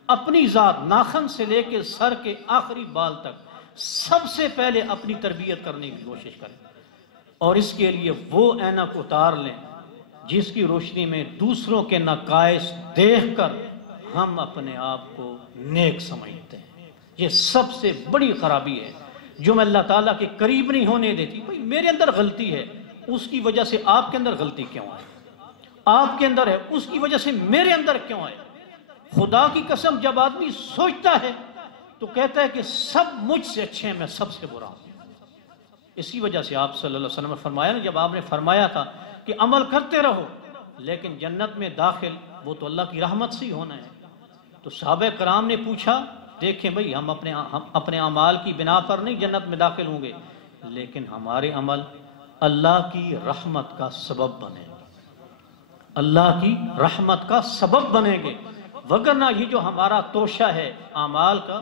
اپنی ذات ناخن سے لے کے سر کے آخری بال تک سب سے پہلے اپنی تربیت کرنے کی کوشش کریں، اور اس کے لیے وہ اینک اتار لیں جس کی روشنی میں دوسروں کے نقائص دیکھ کر ہم اپنے آپ کو نیک سمجھتے ہیں۔ یہ سب سے بڑی خرابی ہے جو میں اللہ تعالیٰ کے قریب نہیں ہونے دیتی۔ بھئی میرے اندر غلطی ہے، اس کی وجہ سے آپ کے اندر غلطی کیوں آئے؟ آپ کے اندر ہے، اس کی وجہ سے میرے اندر کیوں آئے؟ خدا کی قسم جب آدمی سوچتا ہے تو کہتا ہے کہ سب مجھ سے اچھے ہیں، میں سب سے برا ہوں۔ اسی وجہ سے آپ صلی اللہ علیہ وسلم نے فرمایا نا، جب آپ نے فرمایا تھا کہ عمل کرتے رہو لیکن جنت میں داخل وہ تو اللہ کی رحمت سے ہی ہونا ہے، تو صحابہ کرام نے پوچھا دیکھیں بھئی ہم اپنے اعمال کی بنا پر نہیں جنت میں داخل ہوں گے، لیکن ہمارے عمل اللہ کی رحمت کا سبب بنے گے، اللہ کی رحمت کا سبب بنیں گے، وگرنہ یہ جو ہمارا توشہ ہے اعمال کا،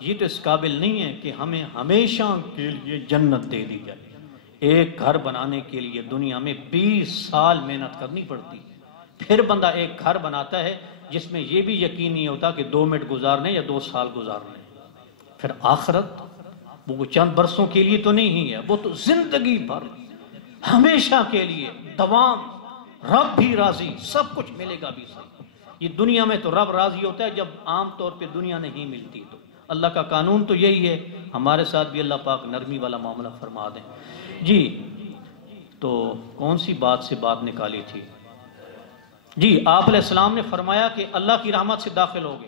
یہ تو اس قابل نہیں ہے کہ ہمیں ہمیشہ کے لیے جنت دے دی جائے۔ ایک گھر بنانے کے لیے دنیا میں 20 سال محنت کرنی پڑتی ہے، پھر بندہ ایک گھر بناتا ہے جس میں یہ بھی یقین نہیں ہوتا کہ 2 منٹ گزارنے یا 2 سال گزارنے۔ پھر آخرت وہ چند برسوں کے لیے تو نہیں ہی ہے، وہ تو زندگی بھر ہمیشہ کے لیے دوام، رب بھی راضی، سب کچھ ملے گا بھی صحیح۔ یہ دنیا میں تو رب راضی ہوتا ہے جب عام طور پہ دنیا نہیں ملتی، تو اللہ کا قانون تو یہی ہے، ہمارے ساتھ بھی اللہ پاک نرمی والا معاملہ فرما دیں۔ جی تو کون سی بات سے بات نکالی تھی؟ جی آپ علیہ السلام نے فرمایا کہ اللہ کی رحمت سے داخل ہوگے۔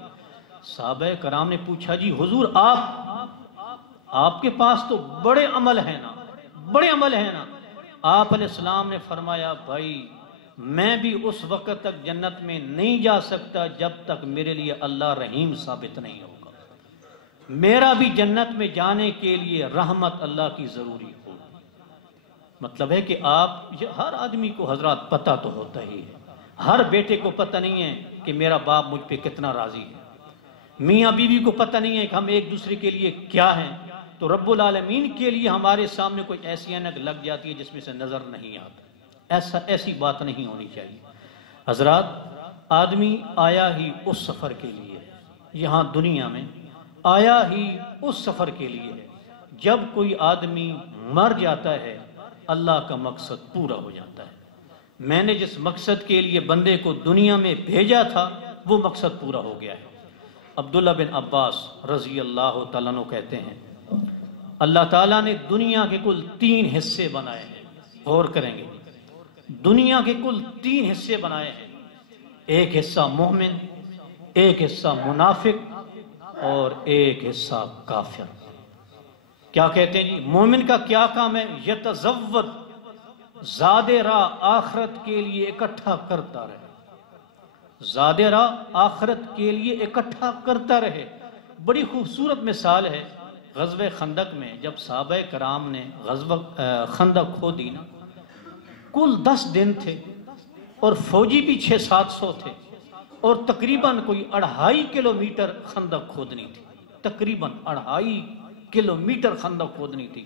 صحابہ کرام نے پوچھا جی حضور آپ کے پاس تو بڑے عمل ہیں نا، بڑے عمل ہیں نا۔ آپ علیہ السلام نے فرمایا بھائی میں بھی اس وقت تک جنت میں نہیں جا سکتا جب تک میرے لیے اللہ رحیم ثابت نہیں ہوگا، میرا بھی جنت میں جانے کے لیے رحمت اللہ کی ضروری ہوگی۔ مطلب ہے کہ ہر آدمی کو حضرات پتہ تو ہوتا ہی ہے، ہر بیٹے کو پتہ نہیں ہے کہ میرا باپ مجھ پہ کتنا راضی ہے، میاں بیوی کو پتہ نہیں ہے کہ ہم ایک دوسرے کے لیے کیا ہیں، تو رب العالمین کے لیے ہمارے سامنے کوئی ایسی اینک لگ جاتی ہے جس میں سے نظر نہیں آتا۔ ایسی بات نہیں ہونی چاہیے۔ حضرات آدمی آیا ہی اس سفر کے لیے، یہاں دنیا میں آیا ہی اس سفر کے لیے ہے، جب کوئی آدمی مر جاتا ہے اللہ کا مقصد پورا ہو جاتا ہے۔ میں نے جس مقصد کے لیے بندے کو دنیا میں بھیجا تھا وہ مقصد پورا ہو گیا ہے۔ عبداللہ بن عباس رضی اللہ تعالیٰ عنہ کہتے ہیں اللہ تعالیٰ نے دنیا کے کل 3 حصے بنائے ہیں، غور کریں گے، دنیا کے کل 3 حصے بنائے ہیں، ایک حصہ مومن، ایک حصہ منافق اور ایک حصہ کافر۔ کیا کہتے ہیں جی؟ مومن کا کیا کام ہے؟ یتزود، زاد راہ آخرت کے لیے اکٹھا کرتا رہے، زاد راہ آخرت کے لیے اکٹھا کرتا رہے۔ بڑی خوبصورت مثال ہے غزوہ خندق میں، جب صحابہ کرام نے غزوہ خندق کھودی نا، کل 10 دن تھے اور فوجی بھی 600-700 تھے، اور تقریباً کوئی 2.5 کلومیٹر خندق کھودنی تھی، تقریباً 2.5 کلومیٹر خندق کھودنی تھی،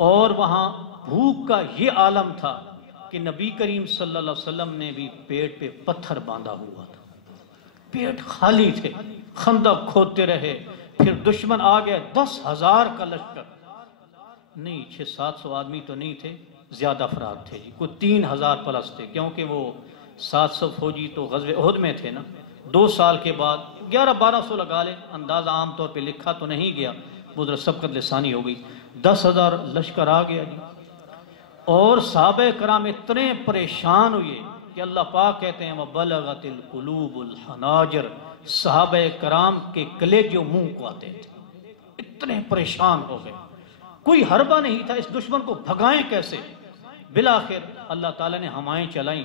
اور وہاں بھوک کا یہ عالم تھا کہ نبی کریم صلی اللہ علیہ وسلم نے بھی پیٹ پہ پتھر باندھا ہوا تھا، پیٹ خالی تھے، خندق کھودتے رہے۔ پھر دشمن آ گیا، 10,000 کا لشکر، نہیں 600-700 آدمی تو نہیں تھے، زیادہ افراد تھے جی، کوئی 3,000 پلس تھے، کیونکہ وہ 700 فوجی تو غزوہ احد میں تھے نا۔ 2 سال کے بعد 1100-1200 لگا لیں، اندازہ عام طور پہ لکھا تو نہیں گیا، وہ ذرا سبقت لسانی ہو گئی، 10,000 لشکر آ گیا جی۔ اور صحابہ کرام اتنے پریشان ہوئے کہ اللہ پاک کہتے ہیں وَبَلَغَتِ الْقُلُوبُ الْحَنَاجِرَ، صحابہ کرام کے کلیجے منہ کو آتے تھے، اتنے پریشان ہو گئے، کوئی حربہ نہیں تھا، اس دشمن کو بھگائیں کیسے؟ بالآخر اللہ تعالیٰ نے ہوائیں چلائیں،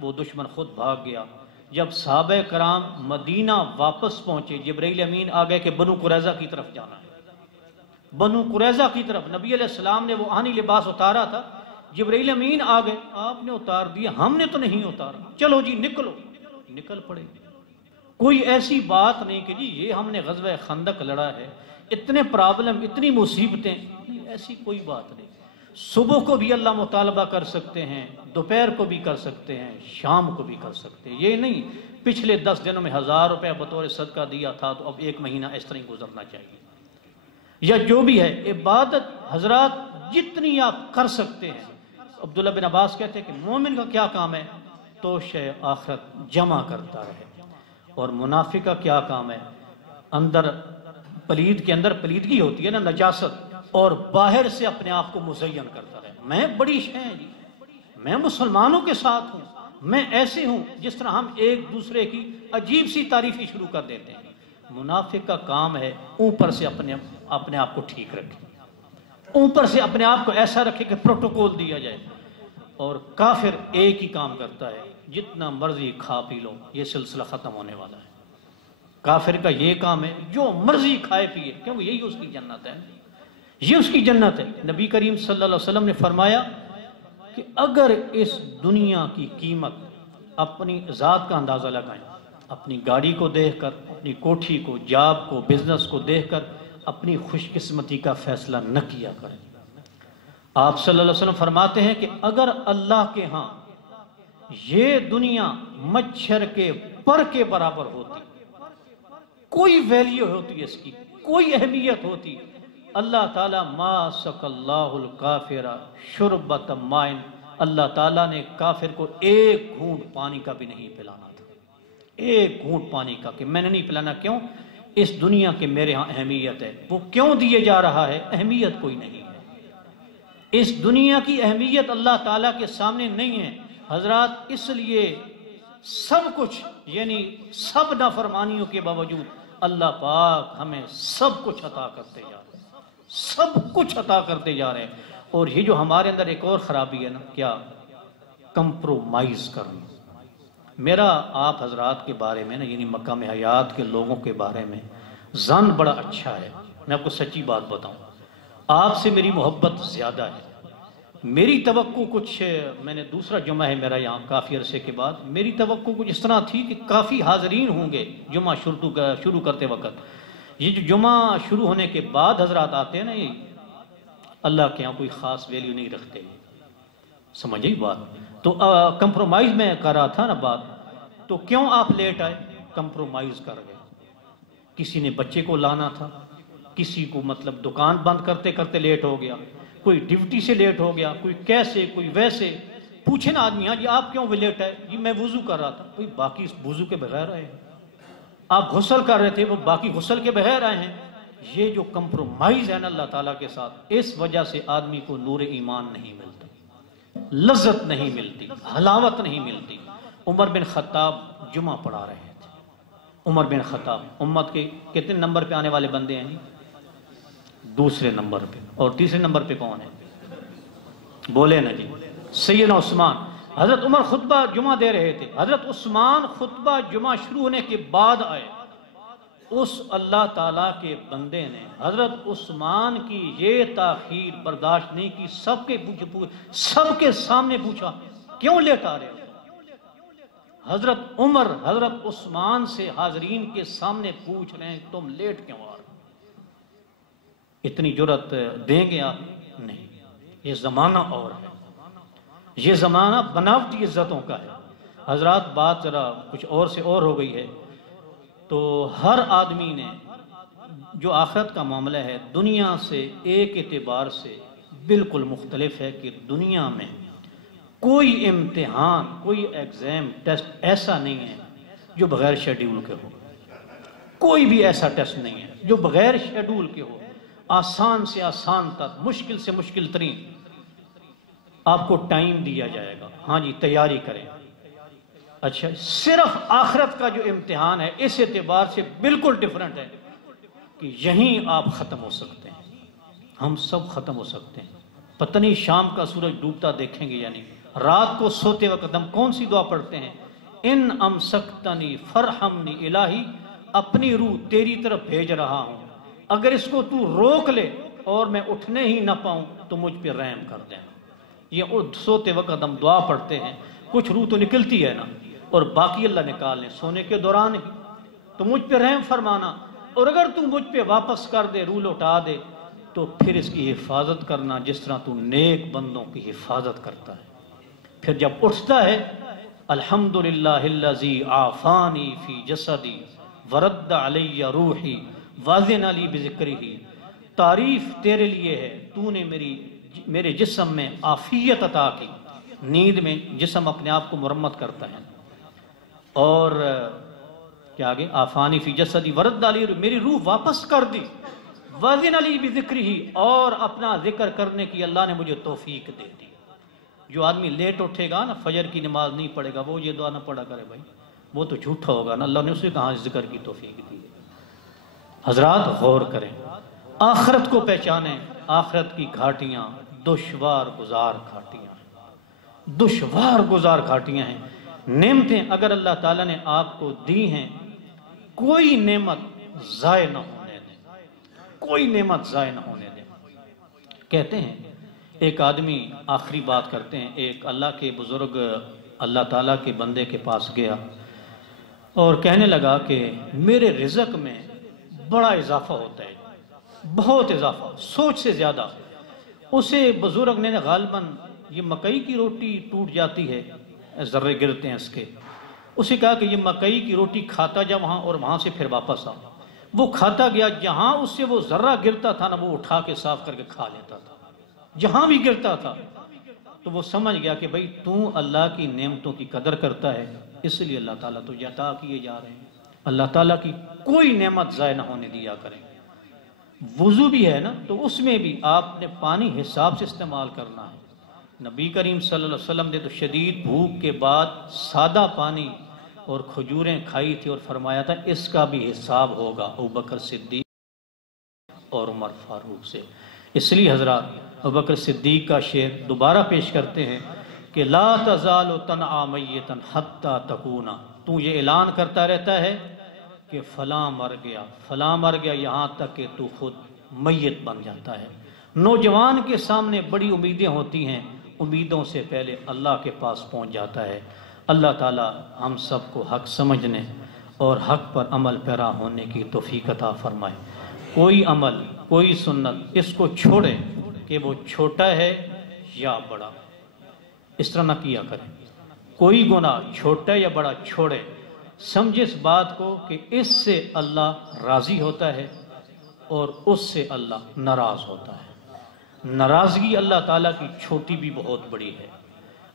وہ دشمن خود بھاگ گیا۔ جب صحابہ کرام مدینہ واپس پہنچے، جبرائیل امین آ گئے کہ بنو قریظہ کی طرف جانا ہے، بنو قریظہ کی طرف۔ نبی علیہ السلام نے وہ آہنی لباس اتارا تھا، جبرائیل امین آ گئے، آپ نے اتار دیا، ہم نے تو نہیں اتارا، چلو جی نکلو، نکل پڑے۔ کوئی ایسی بات نہیں کہ جی یہ ہم نے غزوہ خندق لڑا ہے، اتنے پرابلم، اتنی مصیبتیں، ایسی کوئی بات نہیں۔ صبح کو بھی اللہ مطالبہ کر سکتے ہیں، دوپہر کو بھی کر سکتے ہیں، شام کو بھی کر سکتے ہیں۔ یہ نہیں پچھلے 10 دنوں میں 1000 روپے بطور صدقہ دیا تھا تو اب 1 مہینہ اس طرح گزرنا چاہیے، یا جو بھی ہے عبادت حضرات جتنی آپ کر سکتے ہیں۔ عبداللہ بن عباس کہتے ہیں کہ مومن کا کیا کام ہے؟ تو شے آخرت جمع کرتا رہے، اور منافق کا کیا کام ہے؟ اندر پلید کے اندر پلیدگی ہوتی ہے نا، نجاست، اور باہر سے اپنے آپ کو مزین کرتا رہے۔ میں بڑی شے ہیں جی، میں مسلمانوں کے ساتھ ہوں، میں ایسے ہوں، جس طرح ہم ایک دوسرے کی عجیب سی تعریفی شروع کر دیتے ہیں۔ منافق کا کام ہے اوپر سے اپنے آپ کو ٹھیک رکھے، اوپر سے اپنے آپ کو ایسا رکھے کہ پروٹوکول دیا جائے، اور کافر ایک ہی کام کرتا ہے، جتنا مرضی کھا پی لو، یہ سلسلہ ختم ہونے والا ہے۔ کافر کا یہ کام ہے جو مرضی کھائے پیے، کیونکہ یہی اس کی جنت ہے، یہ اس کی جنت ہے۔ نبی کریم صلی اللہ علیہ وسلم نے فرمایا کہ اگر اس دنیا کی قیمت اپنی ذات کا اندازہ لگائیں، اپنی گاڑی کو دیکھ کر، اپنی کوٹھی کو، جاب کو، بزنس کو دیکھ کر اپنی خوش قسمتی کا فیصلہ نہ کیا کریں۔ آپ صلی اللہ علیہ وسلم فرماتے ہیں کہ اگر اللہ کے ہاں یہ دنیا مچھر کے پر کے برابر ہوتی، کوئی ویلیو ہوتی اس کی، کوئی اہمیت ہوتی، اللہ تعالیٰ ما سق اللہ الکافر شربۃ ماء، اللہ تعالیٰ نے کافر کو ایک گھونٹ پانی کا بھی نہیں پلانا تھا، ایک گھونٹ پانی کا، کہ میں نے نہیں پلانا۔ کیوں؟ اس دنیا کے میرے ہاں اہمیت ہے۔ وہ کیوں دیے جا رہا ہے؟ اہمیت کوئی نہیں ہے، اس دنیا کی اہمیت اللہ تعالیٰ کے سامنے نہیں ہے حضرات۔ اس لیے سب کچھ، یعنی سب نافرمانیوں کے باوجود اللہ پاک ہمیں سب کچھ عطا کرتے جا رہے ہیں، سب کچھ عطا کرتے جا رہے ہیں۔ اور یہ جو ہمارے اندر ایک اور خرابی ہے نا، کیا؟ کمپرومائز کرنا۔ میرا آپ حضرات کے بارے میں نا، یعنی مقام حیات کے لوگوں کے بارے میں ظن بڑا اچھا ہے۔ میں آپ کو سچی بات بتاؤں، آپ سے میری محبت زیادہ ہے۔ میری توقع کچھ، میں نے دوسرا جمعہ ہے میرا یہاں کافی عرصے کے بعد، میری توقع کچھ اس طرح تھی کہ کافی حاضرین ہوں گے جمعہ شروع کرتے وقت۔ یہ جو جمعہ شروع ہونے کے بعد حضرات آتے ہیں نا، یہ اللہ کے یہاں کوئی خاص ویلیو نہیں رکھتے، سمجھے بات؟ تو کمپرومائز میں کر رہا تھا نا بات، تو کیوں آپ لیٹ آئے؟ کمپرومائز کر گئے۔ کسی نے بچے کو لانا تھا، کسی کو مطلب دکان بند کرتے کرتے لیٹ ہو گیا، کوئی ڈیوٹی سے لیٹ ہو گیا، کوئی کیسے، کوئی ویسے۔ پوچھے نا آدمی، ہاں جی آپ کیوں لیٹ آئے؟ جی میں وضو کر رہا تھا۔ کوئی باقی وضو کے بغیر آئے ہیں؟ آپ غسل کر رہے تھے، وہ باقی غسل کے بغیر آئے ہیں؟ یہ جو کمپرومائز ہے نا اللہ تعالیٰ کے ساتھ، اس وجہ سے آدمی کو نور ایمان نہیں ملتا، لذت نہیں ملتی، حلاوت نہیں ملتی۔ عمر بن خطاب جمعہ پڑھا رہے تھے۔ عمر بن خطاب امت کے کتنے نمبر پہ آنے والے بندے ہیں؟ دوسرے نمبر پہ۔ اور تیسرے نمبر پہ کون ہے؟ بولے نا جی، سیدنا عثمان۔ حضرت عمر خطبہ جمعہ دے رہے تھے، حضرت عثمان خطبہ جمعہ شروع ہونے کے بعد آئے۔ اس اللہ تعالیٰ کے بندے نے حضرت عثمان کی یہ تاخیر برداشت نہیں کی، سب کے سامنے پوچھا کیوں لیٹ آ رہے ہو؟ حضرت عمر حضرت عثمان سے حاضرین کے سامنے پوچھ رہے ہیں تم لیٹ کیوں آ رہے ہو؟ اتنی جرت دیں گے آپ؟ نہیں۔ یہ زمانہ اور ہے، یہ زمانہ بناوٹی عزتوں کا ہے حضرات۔ بات ذرا کچھ اور سے اور ہو گئی ہے۔ تو ہر آدمی نے جو آخرت کا معاملہ ہے دنیا سے ایک اعتبار سے بالکل مختلف ہے، کہ دنیا میں کوئی امتحان، کوئی ایگزام ٹیسٹ ایسا نہیں ہے جو بغیر شیڈیول کے ہو۔ کوئی بھی ایسا ٹیسٹ نہیں ہے جو بغیر شیڈول کے ہو، آسان سے آسان تک، مشکل سے مشکل ترین۔ آپ کو ٹائم دیا جائے گا، ہاں جی تیاری کریں۔ اچھا، صرف آخرت کا جو امتحان ہے اس اعتبار سے بالکل ڈیفرنٹ ہے کہ یہیں آپ ختم ہو سکتے ہیں، ہم سب ختم ہو سکتے ہیں۔ پتہ نہیں شام کا سورج ڈوبتا دیکھیں گے، یعنی رات کو سوتے وقت ہم کون سی دعا پڑھتے ہیں؟ ان امسکتنی فرحمنی الہی، اپنی روح تیری طرف بھیج رہا ہوں، اگر اس کو تو روک لے اور میں اٹھنے ہی نہ پاؤں تو مجھ پہ رحم کر دینا۔ یہ سوتے وقت ہم دعا پڑھتے ہیں، کچھ روح تو نکلتی ہے نا، اور باقی اللہ نکال لیں سونے کے دوران ہی، تو مجھ پہ رحم فرمانا، اور اگر تو مجھ پہ واپس کر دے، روح لوٹا دے، تو پھر اس کی حفاظت کرنا جس طرح تو نیک بندوں کی حفاظت کرتا ہے۔ پھر جب اٹھتا ہے الحمدللہ الذی عافانی فی جسدی ورد علی روحی واذن علی بذکرہ، تعریف تیرے لیے ہے، تو نے میرے جسم میں عافیت عطا کی۔ نیند میں جسم اپنے آپ کو مرمت کرتا ہے، اور کیا آگے، آفانی فی جسدی ورد علی، میری روح واپس کر دی، واذن علی بذکرہ، اور اپنا ذکر کرنے کی اللہ نے مجھے توفیق دے دی۔ جو آدمی لیٹ اٹھے گا نا، فجر کی نماز نہیں پڑھے گا، وہ یہ دعا نہ پڑھا کرے بھائی، وہ تو جھوٹا ہوگا نا، اللہ نے اسے کہاں ذکر کی توفیق دی۔ حضرات غور کریں، آخرت کو پہچانیں، آخرت کی گھاٹیاں دشوار گزار گھاٹیاں ہیں، دشوار گزار گھاٹیاں ہیں۔ نعمتیں اگر اللہ تعالیٰ نے آپ کو دی ہیں، کوئی نعمت ضائع نہ ہونے دیں، کوئی نعمت ضائع نہ ہونے دیں۔ کہتے ہیں ایک آدمی، آخری بات کرتے ہیں، ایک اللہ کے بزرگ اللہ تعالیٰ کے بندے کے پاس گیا اور کہنے لگا کہ میرے رزق میں بڑا اضافہ ہوتا ہے، بہت اضافہ، سوچ سے زیادہ۔ اسے بزرگ نے غالباً یہ مکئی کی روٹی ٹوٹ جاتی ہے، ذرے گرتے ہیں اس کے، اسے کہا کہ یہ مکئی کی روٹی کھاتا جا وہاں، اور وہاں سے پھر واپس آ۔ وہ کھاتا گیا، جہاں اس سے وہ ذرہ گرتا تھا نا، وہ اٹھا کے صاف کر کے کھا لیتا تھا، جہاں بھی گرتا تھا۔ تو وہ سمجھ گیا کہ بھئی تو اللہ کی نعمتوں کی قدر کرتا ہے، اس لیے اللہ تعالیٰ تجھے عطا کیے جا رہے ہیں۔ اللہ تعالیٰ کی کوئی نعمت ضائع نہ ہونے دیا کریں۔ وضو بھی ہے نا، تو اس میں بھی آپ نے پانی حساب سے استعمال کرنا ہے۔ نبی کریم صلی اللہ علیہ وسلم نے تو شدید بھوک کے بعد سادہ پانی اور کھجوریں کھائی تھی، اور فرمایا تھا اس کا بھی حساب ہوگا ابوبکر صدیق اور عمر فاروق سے۔ اس لیے حضرات ابوبکر صدیق کا شعر دوبارہ پیش کرتے ہیں کہ لا تزال تنعا میتا حتی تکونا، تو یہ اعلان کرتا رہتا ہے کہ فلاں مر گیا، فلاں مر گیا، یہاں تک کہ تو خود میت بن جاتا ہے۔ نوجوان کے سامنے بڑی امیدیں ہوتی ہیں، امیدوں سے پہلے اللہ کے پاس پہنچ جاتا ہے۔ اللہ تعالی ہم سب کو حق سمجھنے اور حق پر عمل پیرا ہونے کی توفیق عطا فرمائے۔ کوئی عمل، کوئی سنت اس کو چھوڑے کہ وہ چھوٹا ہے یا بڑا، اس طرح نہ کیا کریں۔ کوئی گناہ چھوٹا یا بڑا چھوڑے، سمجھے اس بات کو کہ اس سے اللہ راضی ہوتا ہے اور اس سے اللہ ناراض ہوتا ہے۔ ناراضگی اللہ تعالیٰ کی چھوٹی بھی بہت بڑی ہے،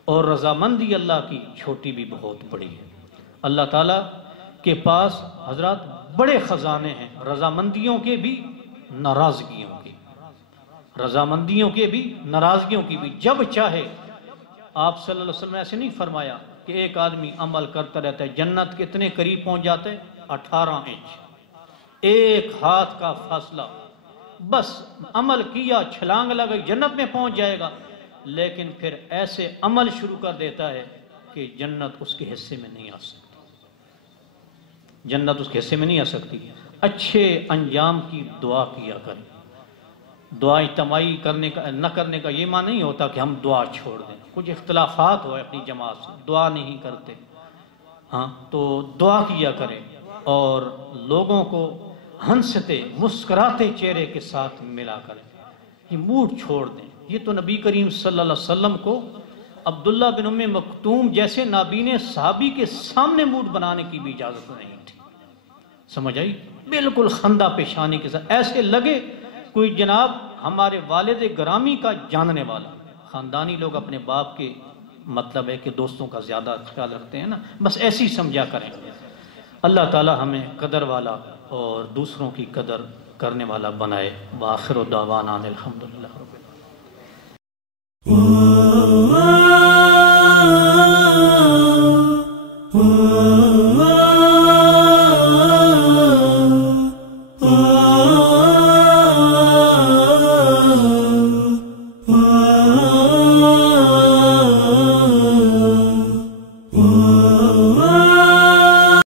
اور رضامندی اللہ کی چھوٹی بھی بہت بڑی ہے۔ اللہ تعالیٰ کے پاس حضرات بڑے خزانے ہیں، رضامندیوں کے بھی، ناراضگیوں کے، رضامندیوں کے بھی، ناراضگیوں کی بھی۔ جب چاہے، آپ صلی اللہ علیہ وسلم نے ایسے نہیں فرمایا کہ ایک آدمی عمل کرتا رہتا ہے، جنت کتنے قریب پہنچ جاتا ہے؟ 18 انچ، ایک ہاتھ کا فاصلہ، بس عمل کیا، چھلانگ لگائی، جنت میں پہنچ جائے گا۔ لیکن پھر ایسے عمل شروع کر دیتا ہے کہ جنت اس کے حصے میں نہیں آ سکتی، جنت اس کے حصے میں نہیں آ سکتی۔ اچھے انجام کی دعا کیا کریں۔ دعا اجتماعی نہ کرنے کا یہ معنی نہیں ہوتا کہ ہم دعا چھوڑ دیں۔ کچھ اختلافات ہوئے اپنی جماعت سے، دعا نہیں کرتے، ہاں تو دعا کیا کریں، اور لوگوں کو ہنستے مسکراتے چہرے کے ساتھ ملا کریں۔ یہ موڈ چھوڑ دیں۔ یہ تو نبی کریم صلی اللہ علیہ وسلم کو عبداللہ بن ام مکتوم جیسے نابینے صحابی کے سامنے موڈ بنانے کی بھی اجازت نہیں تھی۔ سمجھ آئی؟ بالکل خندہ پیشانی کے ساتھ، ایسے لگے کوئی جناب ہمارے والد گرامی کا جاننے والا۔ خاندانی لوگ اپنے باپ کے مطلب ہے کہ دوستوں کا زیادہ خیال رکھتے ہیں نا، بس ایسی سمجھا کریں۔ اللہ تعالی ہمیں قدر والا اور دوسروں کی قدر کرنے والا بنائے۔ وآخر دعوانا الحمدللہ رب العالمین۔